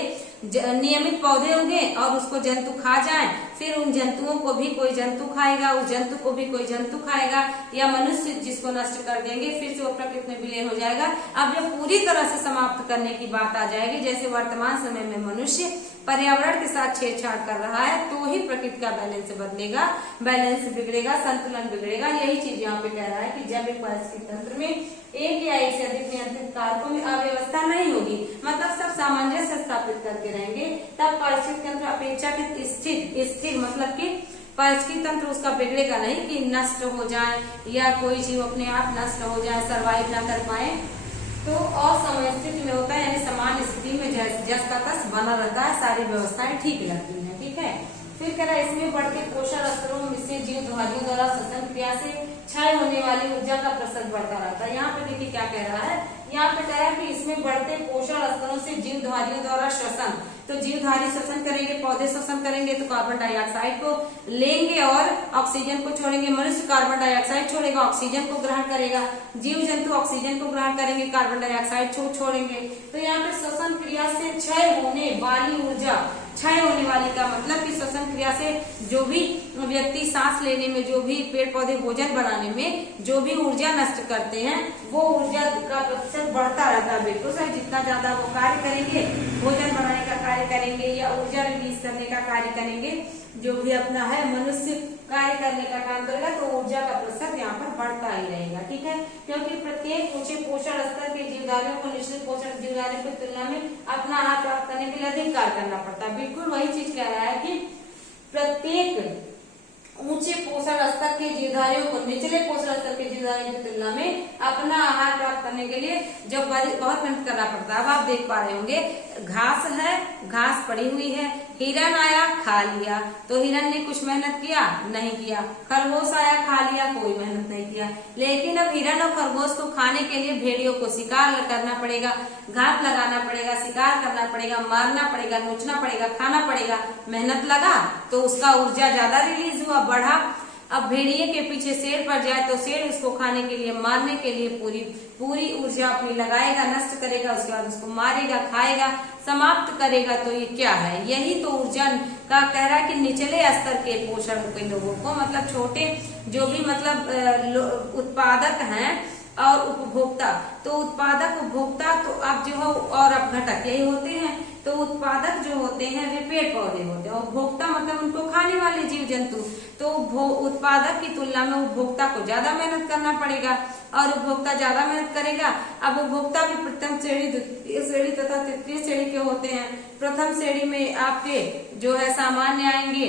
नियमित पौधे होंगे और उसको जंतु खा जाए, फिर उन जंतुओं को भी कोई जंतु खाएगा, उस जंतु को भी कोई जंतु खाएगा, या मनुष्य जिसको नष्ट कर देंगे, फिर से वो प्रकृति में विलीन हो जाएगा। अब जब पूरी तरह से समाप्त करने की बात आ जाएगी, जैसे वर्तमान समय में मनुष्य पर्यावरण के साथ छेड़छाड़ कर रहा है, तो ही प्रकृति का बैलेंस बदलेगा, बैलेंस बिगड़ेगा, संतुलन बिगड़ेगा। यही चीज यहाँ पे कह रहा है कि जब एक पारिस्थितिकी तंत्र में एक या एक से अधिक नियंत्रित कारकों में अव्यवस्था नहीं होगी, मतलब सब सामंजस्य स्थापित करके रहेंगे, तब पारिस्थितिकी तंत्र अपेक्षाकृत स्थिर मतलब कि पारिस्थितिकी तंत्र उसका बिगड़ेगा नहीं कि नष्ट हो जाए या कोई जीव अपने आप नष्ट हो जाए, सर्वाइव ना कर पाए। तो असमय स्थिति में होता है, यानी समान स्थिति में जस का तस बना रहता है, सारी व्यवस्थाएं ठीक लगती हैं, ठीक है। फिर कह रहा है इसमें बढ़ते पोषण स्तरों से जीवधारियों द्वारा श्वसन क्रिया से क्षय होने वाली ऊर्जा का प्रसर बढ़ता रहता है। यहाँ पे देखिए क्या कह रहा है, यहाँ पे कह रहा है कि इसमें बढ़ते पोषण स्तरों से जीवधारियों द्वारा श्वसन, तो जीवधारी श्वसन करेंगे, पौधे श्वसन करेंगे तो कार्बन डाइऑक्साइड को लेंगे और ऑक्सीजन को छोड़ेंगे। मनुष्य कार्बन डाइऑक्साइड छोड़ेगा, ऑक्सीजन को ग्रहण करेगा, जीव जंतु ऑक्सीजन को ग्रहण करेंगे, कार्बन डाइऑक्साइड छोड़ेंगे। तो यहाँ पे श्वसन क्रिया से क्षय होने वाली ऊर्जा, क्षय होने वाली का मतलब कि श्वसन क्रिया से जो भी व्यक्ति सांस लेने में, जो भी पेड़ पौधे भोजन बनाने में जो भी ऊर्जा नष्ट करते हैं, वो ऊर्जा का प्रतिशत बढ़ता रहता है। बिल्कुल सही, जितना ज्यादा वो कार्य करेंगे, भोजन बनाने का कार्य करेंगे या ऊर्जा रिलीज करने का कार्य करेंगे, जो भी अपना है मनुष्य कार्य करने का काम करेगा, तो ऊर्जा का प्रतिशत यहाँ पर बढ़ता ही रहेगा। ठीक है, क्योंकि प्रत्येक ऊंचे पोषण स्तर के जीवधारियों को निचले पोषण जीवधारियों की तुलना में अपना आहार प्राप्त करने के लिए अधिक कार्य करना पड़ता है। बिल्कुल वही चीज कह रहा है कि प्रत्येक ऊंचे पोषण स्तर के जीवधारियों को निचले पोषण स्तर के जीवधारियों की तुलना में अपना आहार प्राप्त करने के लिए जब बहुत मेहनत करना पड़ता है। अब आप देख पा रहे होंगे, घास है, घास पड़ी हुई है, हिरन आया खा लिया, तो हिरन ने कुछ मेहनत किया? नहीं किया। खरगोश आया खा लिया, कोई मेहनत नहीं किया। लेकिन अब हिरन और खरगोश को खाने के लिए भेड़ियों को शिकार करना पड़ेगा, घात लगाना पड़ेगा, शिकार करना पड़ेगा, मारना पड़ेगा, नोचना पड़ेगा, खाना पड़ेगा। मेहनत लगा तो उसका ऊर्जा ज्यादा रिलीज हुआ, बढ़ा। अब भेड़िए के पीछे शेर पड़ जाए तो शेर उसको खाने के लिए, मारने के लिए पूरी ऊर्जा अपनी लगाएगा, नष्ट करेगा, उसके बाद उसको मारेगा, खाएगा, समाप्त करेगा। तो ये क्या है? यही तो ऊर्जा का कह रहा है कि निचले स्तर के पोषण के लोगों को, मतलब छोटे जो भी मतलब उत्पादक हैं और उपभोक्ता, तो उत्पादक उपभोक्ता तो अब जो है और अपघटक यही होते हैं। तो उत्पादक जो होते हैं वे पेड़ पौधे होते हैं, उपभोक्ता मतलब उनको खाने वाले जीव जंतु। तो उत्पादक की तुलना में उपभोक्ता को ज्यादा मेहनत करना पड़ेगा और उपभोक्ता ज्यादा मेहनत करेगा। अब उपभोक्ता भी प्रथम श्रेणी, द्वितीय श्रेणी तथा तृतीय श्रेणी के होते हैं। प्रथम श्रेणी में आपके जो है सामान्य आएंगे,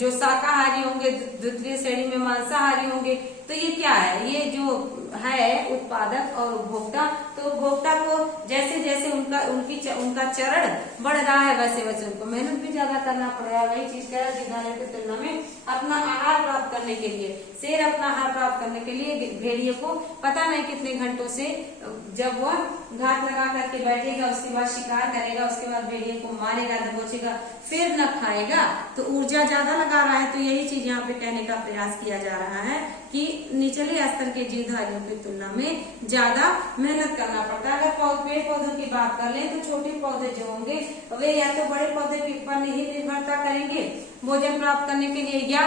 जो शाकाहारी होंगे, द्वितीय श्रेणी में मांसाहारी होंगे। तो ये क्या है? ये जो है उत्पादक और उपभोक्ता, तो उपभोक्ता को जैसे जैसे उनका चरण बढ़ रहा है वैसे वैसे उनको मेहनत भी ज्यादा करना पड़ेगा। वही चीज कह रहा है जीवधारियों की तुलना में अपना आहार प्राप्त करने के लिए, शेर अपना आहार प्राप्त करने के लिए भेड़िए को पता नहीं कितने घंटों से जब वह घात लगा करके बैठेगा, उसके बाद शिकार करेगा, उसके बाद भेड़िए को मारेगा, दबोचेगा, फिर न खाएगा, तो ऊर्जा ज्यादा लगा रहा है। तो यही चीज यहाँ पे कहने का प्रयास किया जा रहा है कि निचले स्तर के जीवधारियों की तुलना में ज्यादा मेहनत करना पड़ता है। अगर पेड़ पौधों की बात कर लें तो छोटे पौधे जो होंगे वे या तो बड़े पौधे के ऊपर ही निर्भरता करेंगे भोजन प्राप्त करने के लिए, या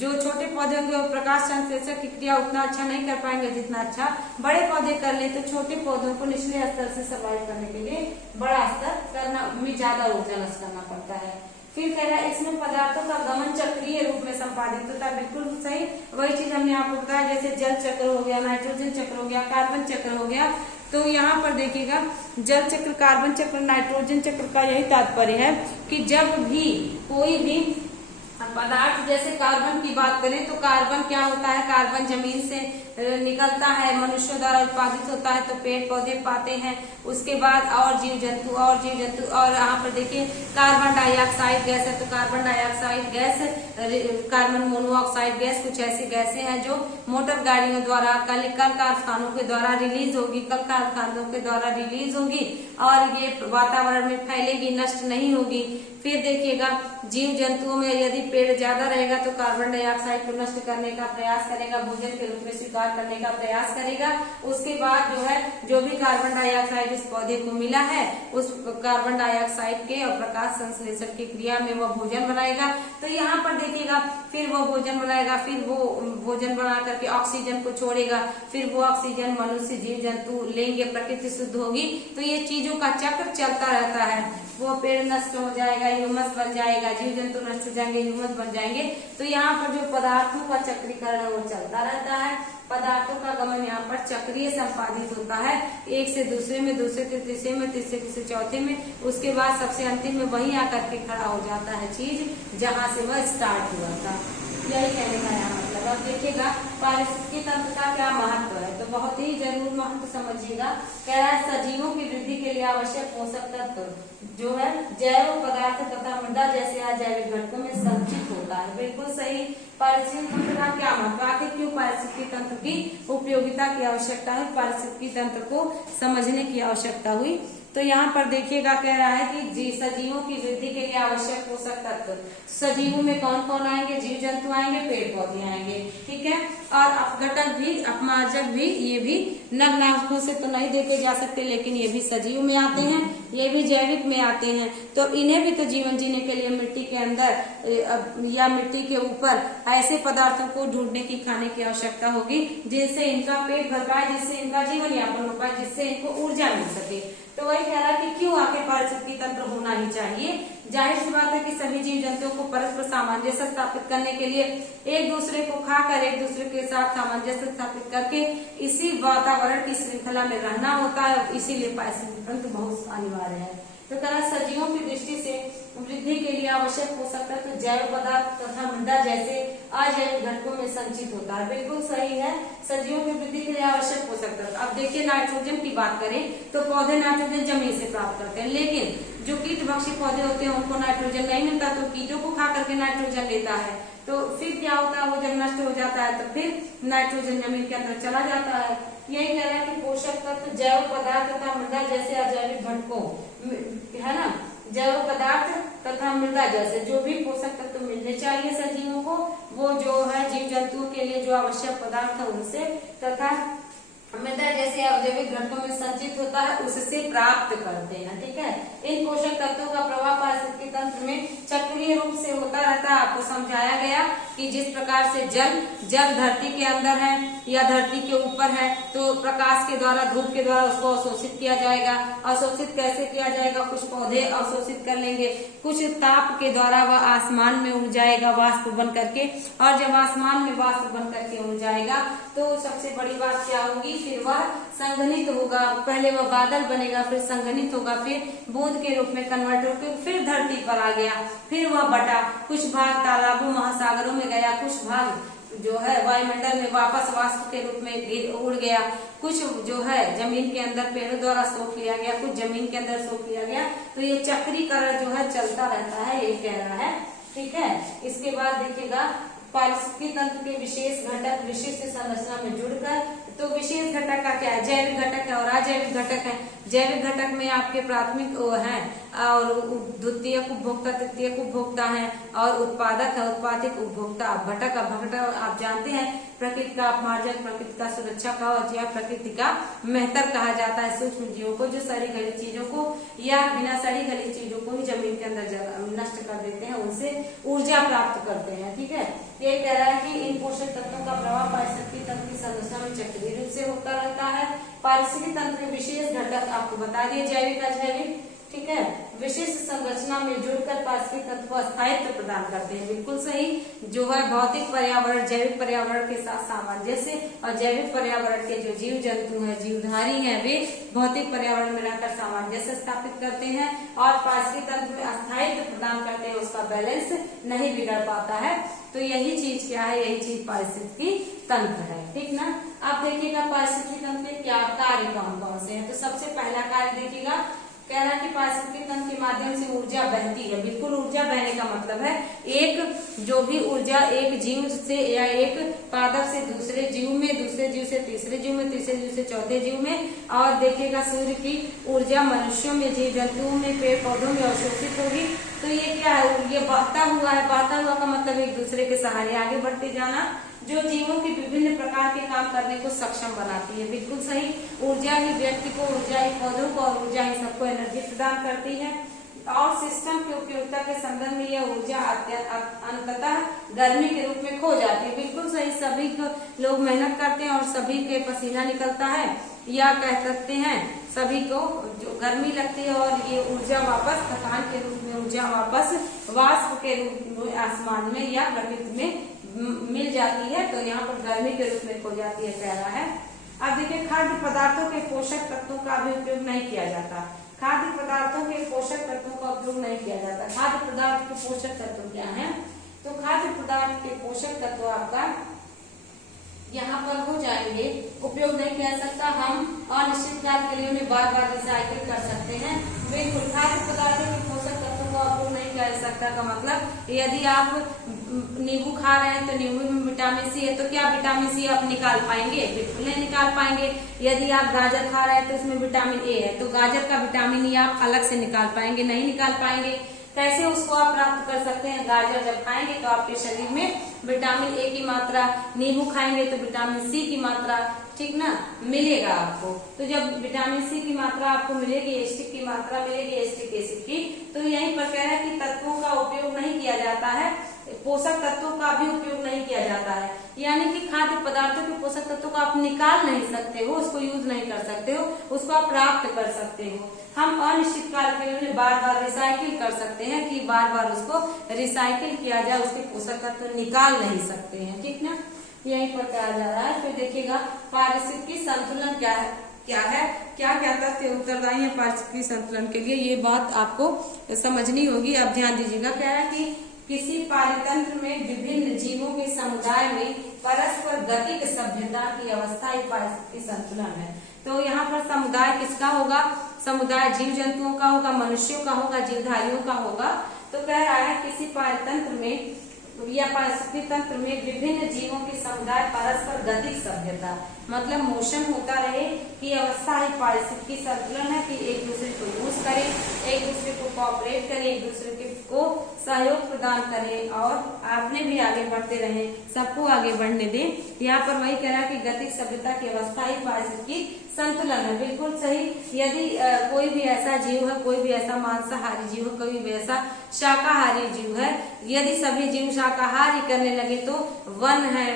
जो छोटे पौधे होंगे वो प्रकाश संश्लेषण की क्रिया उतना अच्छा नहीं कर पाएंगे जितना अच्छा बड़े पौधे कर ले। तो छोटे पौधों को निचले स्तर से सर्वाइव करने के लिए बड़ा स्तर करना में ज्यादा ऊर्जा नष्ट करना पड़ता है। फिर कह रहा है इसमें पदार्थों का गमन चक्रीय रूप में संपादित होता है। बिल्कुल सही, वही चीज हमने आपको बताया, जैसे जल चक्र हो गया, नाइट्रोजन चक्र हो गया, कार्बन चक्र हो गया। तो यहाँ पर देखिएगा जल चक्र, कार्बन चक्र, नाइट्रोजन चक्र का यही तात्पर्य है कि जब भी कोई भी पदार्थ, जैसे कार्बन की बात करें तो कार्बन क्या होता है? कार्बन जमीन से निकलता है, मनुष्यों द्वारा उत्पादित होता है, तो पेड़ पौधे पाते हैं। उसके बाद और जीव जंतु और यहाँ पर देखिए कार्बन डाइऑक्साइड गैस है, तो carbon dioxide gas, carbon monoxide gas, कुछ ऐसी गैसें हैं जो मोटर गाड़ियों द्वारा, कल कारखानों के द्वारा रिलीज होगी, कल कारखानों के द्वारा रिलीज होगी और ये वातावरण में फैलेगी, नष्ट नहीं होगी। फिर देखिएगा जीव जंतुओं में यदि पेड़ ज्यादा रहेगा तो कार्बन डाइऑक्साइड को नष्ट करने का प्रयास करेगा, भोजन के रूप में स्वीकार करने का प्रयास करेगा। उसके बाद जो है जो भी कार्बन डाइऑक्साइड इस पौधे को मिला है उस कार्बन डाइऑक्साइड के और प्रकाश संश्लेषण की क्रिया में वह भोजन बनाएगा। तो यहाँ पर देखिएगा फिर वो भोजन बनाएगा, फिर वो भोजन बना करके ऑक्सीजन को छोड़ेगा, फिर वो ऑक्सीजन मनुष्य जीव जंतु लेंगे, प्रकृति शुद्ध होगी। तो ये चीजों का चक्र चलता रहता है। वो पेड़ नष्ट हो जाएगा, ह्यूमस बन जाएगा, जीव जंतु नष्ट हो जाएंगे, ह्यूमस बन जाएंगे। तो यहाँ पर जो पदार्थों का चक्रीकरण है वो चलता रहता है। पदार्थों का गमन यहाँ पर चक्रीय संपादित होता है, एक से दूसरे में, दूसरे से तीसरे में, तीसरे से चौथे में, उसके बाद सबसे अंतिम में वही आकर के खड़ा हो जाता है चीज जहाँ से वह स्टार्ट हुआ था। यही कहने का यहाँ मतलब। अब देखिएगा पारिस्थितिकी तंत्र का क्या महत्व है, तो बहुत ही जरूर महत्व समझिएगा। कह रहा है सजीवों की वृद्धि के लिए आवश्यक पोषक तत्व जो है जैव पदार्थ तथा मृदा जैसे अजैविक घटकों में संचित होता है। बिल्कुल सही। पारिस्थितिकी तंत्र का क्या महत्व, आखिर क्यों पारिस्थितिकी तंत्र की उपयोगिता की आवश्यकता है, पारिस्थितिकी तंत्र को समझने की आवश्यकता हुई, तो यहाँ पर देखिएगा कह रहा है कि जी सजीवों की वृद्धि के लिए आवश्यक पोषक तत्व, सजीवों में कौन कौन आएंगे, जीव जंतु आएंगे, पेड़ पौधे आएंगे, ठीक है। और अपघटक भी, अपमार्जक भी, ये भी नर नाखून से तो नहीं देखे जा सकते, लेकिन ये भी सजीव में आते हैं, ये भी जैविक में आते हैं। तो इन्हें भी तो जीवन जीने के लिए मिट्टी के अंदर या मिट्टी के ऊपर ऐसे पदार्थों को ढूंढने की, खाने की आवश्यकता होगी जिससे इनका पेट भर पाए, जिससे इनका जीवन यापन हो पाए, जिससे इनको ऊर्जा मिल सके। तो वही कह रहा है कि क्यों आखिर पारिस्थितिकी तंत्र होना ही चाहिए। जाहिर सी बात है कि सभी जीव जंतुओं को परस्पर सामंजस्य स्थापित करने के लिए एक दूसरे को खाकर एक दूसरे के साथ सामंजस्य स्थापित करके इसी वातावरण की श्रृंखला में रहना होता है, इसीलिए पारिस्थितिकी तंत्र बहुत अनिवार्य है। तो कह रहा सजीवों की दृष्टि से वृद्धि के लिए आवश्यक पोषक तत्व जैव पदार्थ तथा मृदा जैसे अजैविक घटकों में संचित होता है। बिल्कुल सही है, सजीवों की वृद्धि के लिए आवश्यक पोषक तत्व। अब देखिए नाइट्रोजन की बात करें तो पौधे नाइट्रोजन जमीन से प्राप्त करते हैं, लेकिन जो कीटभक्षी पौधे होते हैं उनको नाइट्रोजन नहीं मिलता, तो कीटों को खा करके नाइट्रोजन लेता है। तो फिर क्या होता है, वो जब नष्ट हो जाता है तो फिर नाइट्रोजन जमीन के अंदर चला जाता है। यही कह रहा है कि पोषक तत्व जैव पदार्थ तथा मृदा जैसे अजैविक घटकों, है ना, जैव पदार्थ तथा मृदा जैसे जो भी पोषक तत्व मिलने चाहिए सजीवों को, वो जो है जीव जंतुओं के लिए जो आवश्यक पदार्थ है उनसे, तथा मृदा जैसे अजैविक घटकों में संचित होता है उससे प्राप्त करते हैं, ठीक है। इन पोषक तत्वों का प्रवाह पारिस्थितिकी तंत्र में चक्रीय रूप से होता रहता है। आपको समझाया गया कि जिस प्रकार से जल धरती के अंदर है या धरती के ऊपर है, तो प्रकाश के द्वारा, धूप के द्वारा उसको अवशोषित किया जाएगा। अवशोषित कैसे किया जाएगा, कुछ पौधे अवशोषित कर लेंगे, कुछ ताप के द्वारा वह आसमान में उड़ जाएगा वाष्प बन करके, और जब आसमान में वाष्प बन करके उड़ जाएगा तो सबसे बड़ी बात क्या होगी, फिर वह संघनित होगा। पहले वह बादल बनेगा, फिर संघनित होगा, फिर बूंद के रूप में कन्वर्ट होकर फिर धरती पर आ गया, फिर वह बटा, कुछ भाग तालाबों महासागरों में गया, कुछ भाग जो है वायुमंडल में वापस वाष्प के रूप में उड़ गया, कुछ जो है जमीन के अंदर पेड़ों द्वारा सोख लिया गया, कुछ जमीन के अंदर सोख लिया गया। तो ये चक्रीकरण जो है चलता रहता है, ये कह रहा है, ठीक है। इसके बाद देखिएगा पारिस्थितिकी तंत्र के विशेष घटक विशिष्ट संरचना में जुड़कर, तो विशेष घटक का क्या है, जैविक घटक है और अजैविक घटक है। जैविक घटक में आपके प्राथमिक है और द्वितीयक उपभोक्ता, तृतीयक उपभोक्ता है, और उत्पादक है, उत्पादिक उपभोक्ता। अपघटक आप जानते हैं प्रकृति का अपमार्जक, प्रकृति का सुरक्षा का, और या प्रकृति का मेहतर कहा जाता है सूक्ष्म जीवों को, जो सड़ी गली चीजों को या बिना सड़ी गली चीजों को ही जमीन के अंदर नष्ट कर देते हैं, उनसे ऊर्जा प्राप्त करते हैं, ठीक है। ये कह रहा है कि इन पोषक तत्वों का प्रभाव पारिस्थितिकी तंत्र की संरचना में चक्रीय रूप से होता रहता है। पारिस्थितिकी तंत्र के विशेष घटक आपको बता दिए, जैविक अजैविक, ठीक है। विशिष्ट संरचना में जुड़कर पारिस्थितिकी तंत्र को स्थायित्व प्रदान करते हैं, बिल्कुल सही। जो है भौतिक पर्यावरण, जैविक पर्यावरण के साथ सामंजस्य, और जैविक पर्यावरण के जो जीव जंतु हैं, जीवधारी हैं, वे भौतिक पर्यावरण में रहकर सामंजस्य स्थापित करते हैं और पारिस्थितिकी तंत्र में स्थायित्व प्रदान करते हैं, उसका बैलेंस नहीं बिगड़ पाता है। तो यही चीज क्या है, यही चीज पारिस्थितिकी तंत्र है, ठीक ना। अब देखिएगा पारिस्थितिकी तंत्र के क्या कार्य कौन कौन से हैं। तो सबसे पहला कार्य देखिएगा, कह रहा है कि पारिस्थितिकी तंत्र के माध्यम से ऊर्जा बहती है। बिल्कुल, ऊर्जा बहने का मतलब है एक जो भी ऊर्जा एक जीव से या एक पादप से दूसरे जीव में, दूसरे जीव से तीसरे जीव में, तीसरे जीव से चौथे जीव में, और देखिएगा सूर्य की ऊर्जा मनुष्यों में, जीव जंतुओं में, पेड़ पौधों में अवशोषित होगी। तो ये क्या है, ये बहता हुआ है। बहता हुआ का मतलब एक दूसरे के सहारे आगे बढ़ते जाना, जो जीवों के विभिन्न प्रकार के काम करने को सक्षम बनाती है। बिल्कुल सही, ऊर्जा ही व्यक्ति को, ऊर्जा ही पौधों को, और ऊर्जा ही सबको एनर्जी प्रदान करती है। और सिस्टम की उपयोगिता के संदर्भ में यह ऊर्जा अंततः गर्मी के रूप में खो जाती है। बिल्कुल सही, सभी लोग मेहनत करते हैं और सभी के पसीना निकलता है, या कह सकते हैं सभी को जो गर्मी लगती है, और ये ऊर्जा वापस थकान के रूप में, ऊर्जा वापस वाष्प के रूप में आसमान में या प्रकृति में मिल जाती है। तो यहाँ पर गर्मी के रूप में खो जाती है, कह रहा है। अब देखिए खाद्य पदार्थों के पोषक तत्वों का भी उपयोग नहीं किया जाता। खाद्य पदार्थों के पोषक तत्वों का उपयोग नहीं किया जाता। खाद्य पदार्थ के पोषक तत्व क्या है, तो खाद्य पदार्थ के पोषक तत्व आपका यहाँ पर हो जाएंगे, उपयोग नहीं किया सकता। हम अनिश्चित काल के लिए उन्हें बार बार रिसाइकिल कर सकते हैं। बिल्कुल, खाद्य पदार्थों के पोषक तत्वों का उपयोग नहीं किया जा सकता का मतलब, यदि आप नींबू खा रहे हैं तो नींबू में विटामिन सी है, तो क्या विटामिन सी आप निकाल पाएंगे? बिल्कुल नहीं निकाल पाएंगे। यदि आप गाजर खा रहे हैं तो उसमें विटामिन ए है, तो गाजर का विटामिन ई आप अलग से निकाल पाएंगे? नहीं निकाल पाएंगे। कैसे उसको आप प्राप्त कर सकते हैं? गाजर जब खाएंगे तो आपके शरीर में विटामिन ए की मात्रा, नींबू खाएंगे तो विटामिन सी की मात्रा, ठीक ना, मिलेगा आपको। तो जब विटामिन सी की मात्रा आपको मिलेगी, एसिटिक की मात्रा मिलेगी, एसिटिक एसिड की, तो यहीं पर कह रहा है कि तत्वों का उपयोग नहीं किया जाता है, पोषक तत्वों का भी उपयोग नहीं किया जाता है। यानी कि खाद्य पदार्थों के पोषक तत्वों को आप निकाल नहीं सकते हो, उसको यूज नहीं कर सकते हो, उसको आप प्राप्त कर सकते हो। हम अनिश्चित काल के लिए बार बार रिसाइकिल कर सकते हैं कि बार बार उसको रिसाइकिल किया जाए, उसके पोषक तत्व निकाल नहीं सकते हैं, ठीक ना। यहीं पर कहा जा रहा है। फिर देखिएगा पारिस्थितिकी संतुलन क्या है, क्या क्या तथ्य उत्तरदायी है पारिस्थितिकी संतुलन के लिए, ये बात आपको समझनी होगी। अब ध्यान दीजिएगा, कह रहा है कि किसी पारितंत्र में विभिन्न जीवों के समुदाय में परस्पर गतिक सभ्यता की अवस्था ही पारिस्थितिकी संतुलन है। तो यहाँ पर समुदाय किसका होगा? समुदाय जीव जंतुओं का होगा, मनुष्यों का होगा, जीवधारियों का होगा। तो कह रहा है किसी पारितंत्र में या पारिस्थितिकी तंत्र में विभिन्न जीवों के समुदाय परस्पर गतिक सभ्यता, मतलब मोशन होता रहे की अवस्था ही पारिस्थितिकी संतुलन है कि एक दूसरे को यूज करें, एक दूसरे को कोऑपरेट करें, एक दूसरे को सहयोग प्रदान करें और आपने भी आगे बढ़ते रहे, सबको आगे बढ़ने दें। यहाँ पर वही कह रहा है कि गतिक सभ्यता की अवस्था ही पारिस्थितिकी संतुलन है। बिल्कुल सही। यदि कोई भी ऐसा जीव है, कोई भी ऐसा मांसाहारी जीव है, कोई भी ऐसा शाकाहारी जीव है, यदि सभी जीव शाकाहारी करने लगे तो वन है,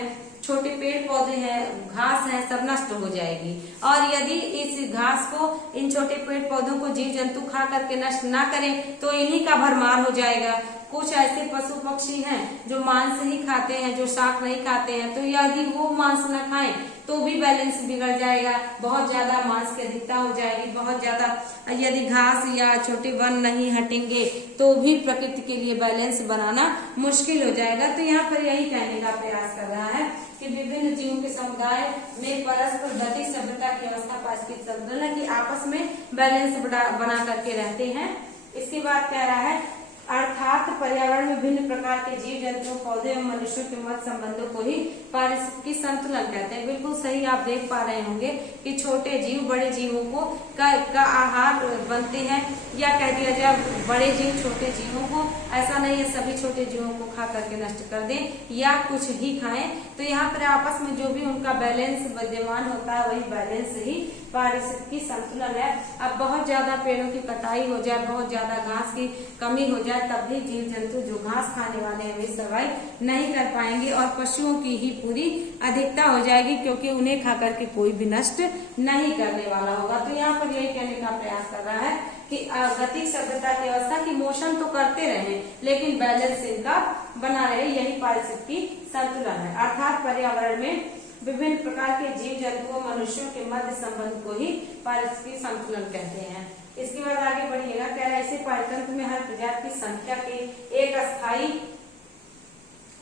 छोटे पेड़ पौधे हैं, घास है, सब नष्ट हो जाएगी। और यदि इस घास को, इन छोटे पेड़ पौधों को जीव जंतु खा करके नष्ट ना करें तो इन्हीं का भरमार हो जाएगा। कुछ ऐसे पशु पक्षी हैं जो मांस ही खाते हैं, जो शाक नहीं खाते हैं, तो यदि वो मांस न खाएं तो भी बैलेंस बिगड़ जाएगा, बहुत ज्यादा मांस की अधिकता हो जाएगी, बहुत ज्यादा। यदि घास या छोटे वन नहीं हटेंगे तो भी प्रकृति के लिए बैलेंस बनाना मुश्किल हो जाएगा। तो यहाँ पर यही कहने का प्रयास कर रहा है कि विभिन्न जीवों के समुदाय में परस्पर गतिक सभ्यता की अवस्था पारिस्थितिकी संतुलन की आपस में बैलेंस बना करके रहते हैं। इसके बाद कह रहा है अर्थात पर्यावरण में विभिन्न प्रकार के जीव जंतुओं, पौधे एवं मनुष्यों के मध्य संबंधों को ही पारिस्थितिकी संतुलन कहते हैं। बिल्कुल सही। आप देख पा रहे होंगे कि छोटे जीव बड़े जीवों को का आहार बनते हैं, या कह दिया जाए बड़े जीव छोटे जीवों को, ऐसा नहीं है सभी छोटे जीवों को खा करके नष्ट कर दें या कुछ ही खाएं। तो यहाँ पर आपस में जो भी उनका बैलेंस विद्यमान होता है वही बैलेंस ही पारिस्थितिकी संतुलन है। अब बहुत ज्यादा पेड़ों की कटाई हो जाए, बहुत ज्यादा घास की कमी हो जाए, तब भी जीव जंतु जो घास खाने वाले हैं वे सर्वाइव नहीं कर पाएंगे और पशुओं की ही पूरी अधिकता हो जाएगी, क्योंकि उन्हें खा करके कोई भी नष्ट नहीं करने वाला होगा। तो यहाँ पर यही कहने का प्रयास कर रहा है कि गतिक सभ्यता की अवस्था की मोशन तो करते रहे लेकिन बैलेंस इनका बना रहे, यही पारिस्थितिकी संतुलन है। अर्थात पर्यावरण में विभिन्न प्रकार के जीव जंतुओं, मनुष्यों के मध्य संबंध को ही पारिस्थितिकी संतुलन कहते हैं। इसके बाद आगे बढ़िएगा, कह रहा है ऐसे पारितंत्र में हर प्रजाति की संख्या के एक अस्थायी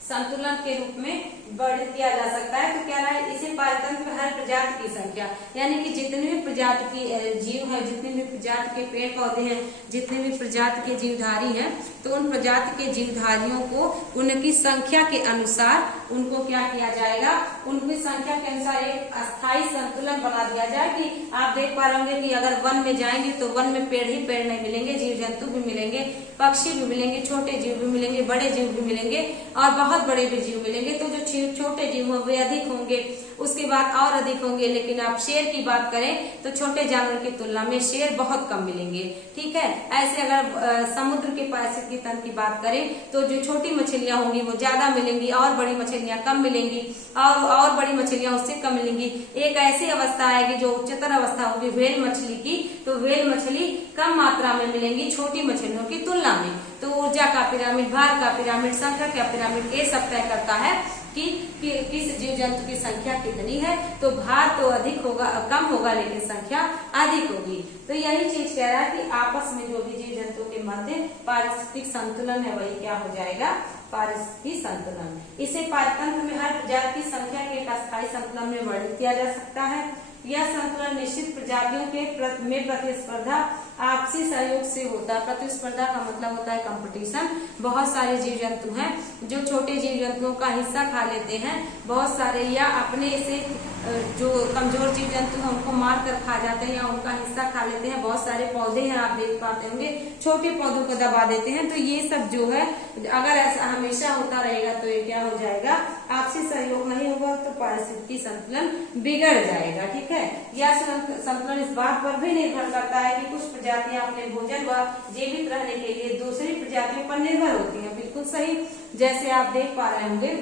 संतुलन के रूप में वर्णित किया जा सकता है। तो क्या रहा है इसे पारितंत्र में हर प्रजाति की संख्या, यानी कि जितने भी प्रजाति की जीव है, जितने भी प्रजाति के पेड़ पौधे हैं, जितने भी प्रजाति के जीवधारी हैं, तो उन प्रजाति के जीवधारियों को उनकी संख्या के अनुसार उनको क्या किया जाएगा, उनकी संख्या के अनुसार एक अस्थायी संतुलन बना दिया जाए। कि आप देख पा रहे होंगे कि अगर वन में जाएंगे तो वन में पेड़ ही पेड़ नहीं मिलेंगे, जीव जंतु भी मिलेंगे, पक्षी भी मिलेंगे, छोटे जीव भी मिलेंगे, बड़े जीव भी मिलेंगे और बहुत बड़े भी जीव मिलेंगे। तो जो छोटे जीव हैं वे अधिक होंगे, उसके बाद और अधिक होंगे। लेकिन आप शेर की बात करें तो छोटे जानवर की तुलना में शेर बहुत कम मिलेंगे, ठीक है। ऐसे अगर समुद्र के पारिस्थितिकी तंत्र की बात करें तो जो छोटी मछलियां होंगी वो ज्यादा मिलेंगी और बड़ी मछलियां कम मिलेंगी और बड़ी मछलियां उससे कम मिलेंगी। एक ऐसी अवस्था आएगी जो उच्चतर अवस्था होगी व्हेल मछली की, तो व्हेल मछली कम मात्रा में मिलेंगी छोटी मछलियों की तुलना में। तो ऊर्जा का पिरामिड, भार का पिरामिड, संख्या का पिरामिड ये सब तय करता है कि किस जीव जंतु की संख्या कितनी है। तो भार तो अधिक होगा, कम होगा, लेकिन संख्या अधिक होगी। तो यही चीज कह रहा है कि आपस में जो भी जीव जंतु के मध्य पारिस्थितिक संतुलन है वही क्या हो जाएगा, पारिस्थितिकी संतुलन। इसे पारितंत्र में हर प्रजाति की संख्या के एक अस्थायी संतुलन में वर्णित किया जा सकता है। यह संतुलन निश्चित प्रजातियों के में प्रतिस्पर्धा आपसी सहयोग से होता है। प्रतिस्पर्धा का मतलब होता है कंपटीशन। बहुत सारे जीव जंतु हैं जो छोटे जीव जंतुओं का हिस्सा खा लेते हैं, बहुत सारे या अपने से जो कमजोर जीव जंतु हैं उनको मार कर खा जाते हैं या उनका हिस्सा खा लेते हैं। बहुत सारे पौधे हैं, आप देख पाते होंगे, छोटे पौधों को दबा देते हैं। तो ये सब जो है अगर ऐसा हमेशा होता रहेगा तो ये क्या हो जाएगा, आपसी सहयोग नहीं होगा तो पारिस्थितिकी संतुलन बिगड़ जाएगा। ठीक है, यह संतुलन इस बात पर भी निर्भर करता है कि कुछ प्रजातियां अपने भोजन व जीवित रहने के लिए दूसरी प्रजातियों पर निर्भर होती हैं। बिल्कुल सही, जैसे आप देख पा रहे होंगे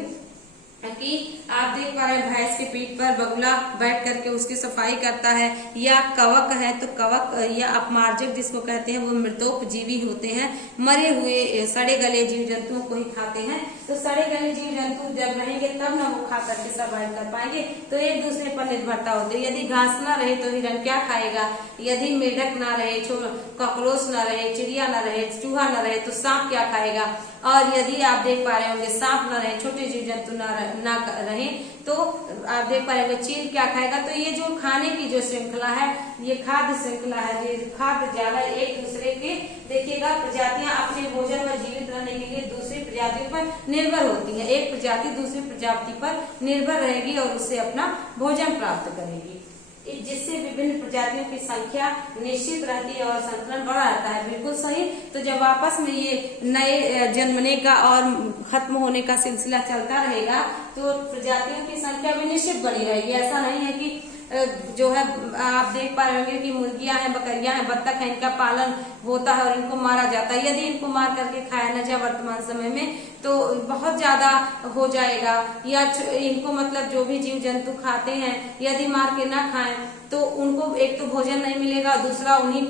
कि आप देख पा रहे हैं भैंस के पीठ पर बगुला बैठ करके उसकी सफाई करता है, या कवक है तो कवक या अपमार्जक जिसको कहते हैं वो मृतोपजीवी होते हैं, मरे हुए सड़े गले जीव जंतुओं को ही खाते हैं। तो सड़े गले जीव जंतु जब रहेंगे तब ना वो खा करके सर्वाइव कर पाएंगे। तो एक दूसरे पर निर्भरता होती है। यदि घास ना रहे तो हिरण क्या खाएगा, यदि मेढक ना रहे, कॉकरोच ना रहे, चिड़िया ना रहे, चूहा ना रहे तो सांप क्या खाएगा। और यदि आप देख पा रहे होंगे सांप न रहे, छोटे जीव जंतु ना रहे तो आप देख पा रहे होंगे चील क्या खाएगा। तो ये जो खाने की जो श्रृंखला है, ये खाद्य श्रृंखला है, ये खाद्य जाला एक दूसरे के देखिएगा प्रजातियां अपने भोजन में जीवित रहने के लिए दूसरी प्रजातियों पर निर्भर होती है। एक प्रजाति दूसरी प्रजाति पर निर्भर रहेगी और उससे अपना भोजन प्राप्त करेगी, जिससे विभिन्न प्रजातियों की संख्या निश्चित रहती है और संतुलन बना रहता है। बिल्कुल सही। तो जब आपस में ये नए जन्मने का और खत्म होने का सिलसिला चलता रहेगा तो प्रजातियों की संख्या भी निश्चित बनी रहेगी। ऐसा नहीं है कि जो है आप देख पा रहे होंगे कि मुर्गियां हैं, बकरियां हैं, बत्तख हैं, इनका पालन होता है और इनको मारा जाता है। यदि इनको मार करके खाया न जाए वर्तमान समय में तो बहुत ज्यादा हो जाएगा। या इनको मतलब जो भी जीव जंतु खाते हैं यदि मार के ना खाएं तो उनको एक तो भोजन नहीं मिलेगा, दूसरा उन्हीं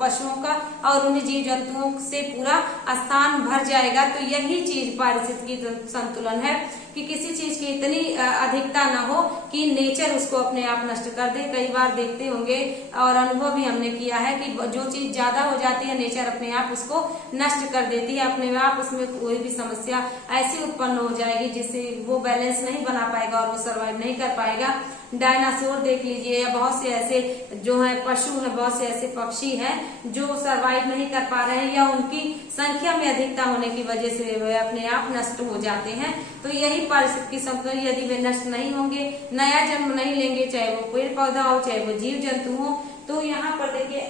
पशुओं का और उन्हीं जीव जंतुओं से पूरा स्थान भर जाएगा। तो यही चीज पारिस्थितिकी संतुलन है कि किसी चीज की इतनी अधिकता ना हो कि नेचर उसको अपने आप नष्ट कर दे। कई बार देखते होंगे और अनुभव भी हमने किया है कि जो चीज ज्यादा हो जाती है नेचर अपने आप उसको नष्ट कर देती है, अपने आप उसमें कोई भी समस्या ऐसी उत्पन्न हो जाएगी जिससे वो बैलेंस नहीं बना पाएगा और वो सर्वाइव नहीं कर पाएगा। डायनासोर देख लीजिए, या बहुत से ऐसे जो है पशु हैं, बहुत से ऐसे पक्षी हैं जो सरवाइव नहीं कर पा रहे हैं या उनकी संख्या में अधिकता होने की वजह से वे अपने आप नष्ट हो जाते हैं। तो यही पारिस्थितिकी संतुलन, यदि वे नष्ट नहीं होंगे, नया जन्म नहीं लेंगे, चाहे वो पेड़ पौधा हो चाहे वो जीव जंतु हो, तो यहाँ पर देखिए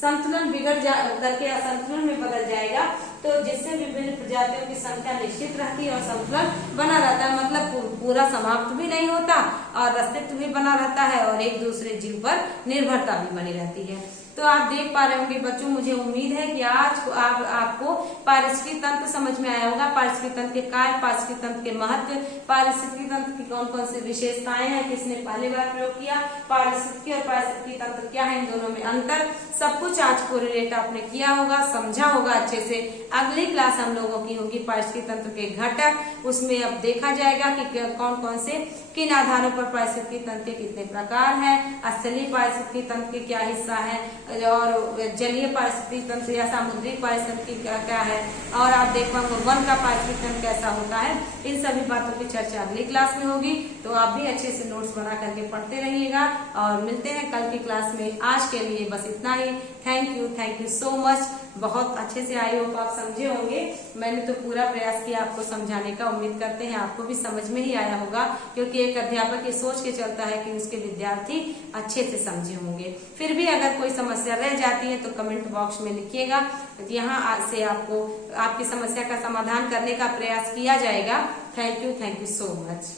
संतुलन बिगड़ करके असंतुलन में बदल जाएगा। तो जिससे विभिन्न प्रजातियों की संख्या निश्चित रहती है और संतुलन बना रहता है, मतलब पूरा समाप्त भी नहीं होता और अस्तित्व भी बना रहता है और एक दूसरे जीव पर निर्भरता भी बनी रहती है। तो आप देख पा रहे होंगे बच्चों, मुझे उम्मीद है कि आज आपको पारिस्थितिकी तंत्र समझ में आया होगा। पारिस्थितिकी तंत्र के कार्य, पारिस्थितिकी तंत्र के महत्व, पारिस्थितिकी तंत्र की कौन कौन सी विशेषताएं हैं, किसने पहली बार प्रयोग किया, पारिस्थितिकी और पारिस्थितिकी तंत्र क्या है, इन दोनों में अंतर, सब कुछ आज को रिलेट आपने किया होगा, समझा होगा अच्छे से। अगली क्लास हम लोगों की होगी पारिस्थितिकी तंत्र के घटक। उसमें अब देखा जाएगा कि कौन कौन से किन आधारों पर पारिस्थितिकी तंत्र के कितने प्रकार हैं, स्थलीय पारिस्थितिकी तंत्र के क्या हिस्सा है और जलीय पारिस्थितिकी तंत्र या सामुद्रिक पारिस्थितिकी क्या है, और आप देख पाओगे वन का पारिस्थितिकी तंत्र कैसा होता है। इन सभी बातों की चर्चा अगली क्लास में होगी। तो आप भी अच्छे से नोट्स बना करके पढ़ते रहिएगा और मिलते हैं कल की क्लास में। आज के लिए बस इतना ही। Thank you so much. बहुत अच्छे से आई होप आप समझे होंगे। मैंने तो पूरा प्रयास किया आपको समझाने का। उम्मीद करते हैं आपको भी समझ में ही आया होगा, क्योंकि एक अध्यापक ये सोच के चलता है कि उसके विद्यार्थी अच्छे से समझे होंगे। फिर भी अगर कोई समस्या रह जाती है तो कमेंट बॉक्स में लिखिएगा। यहाँ से आपको आपकी समस्या का समाधान करने का प्रयास किया जाएगा। Thank you so much.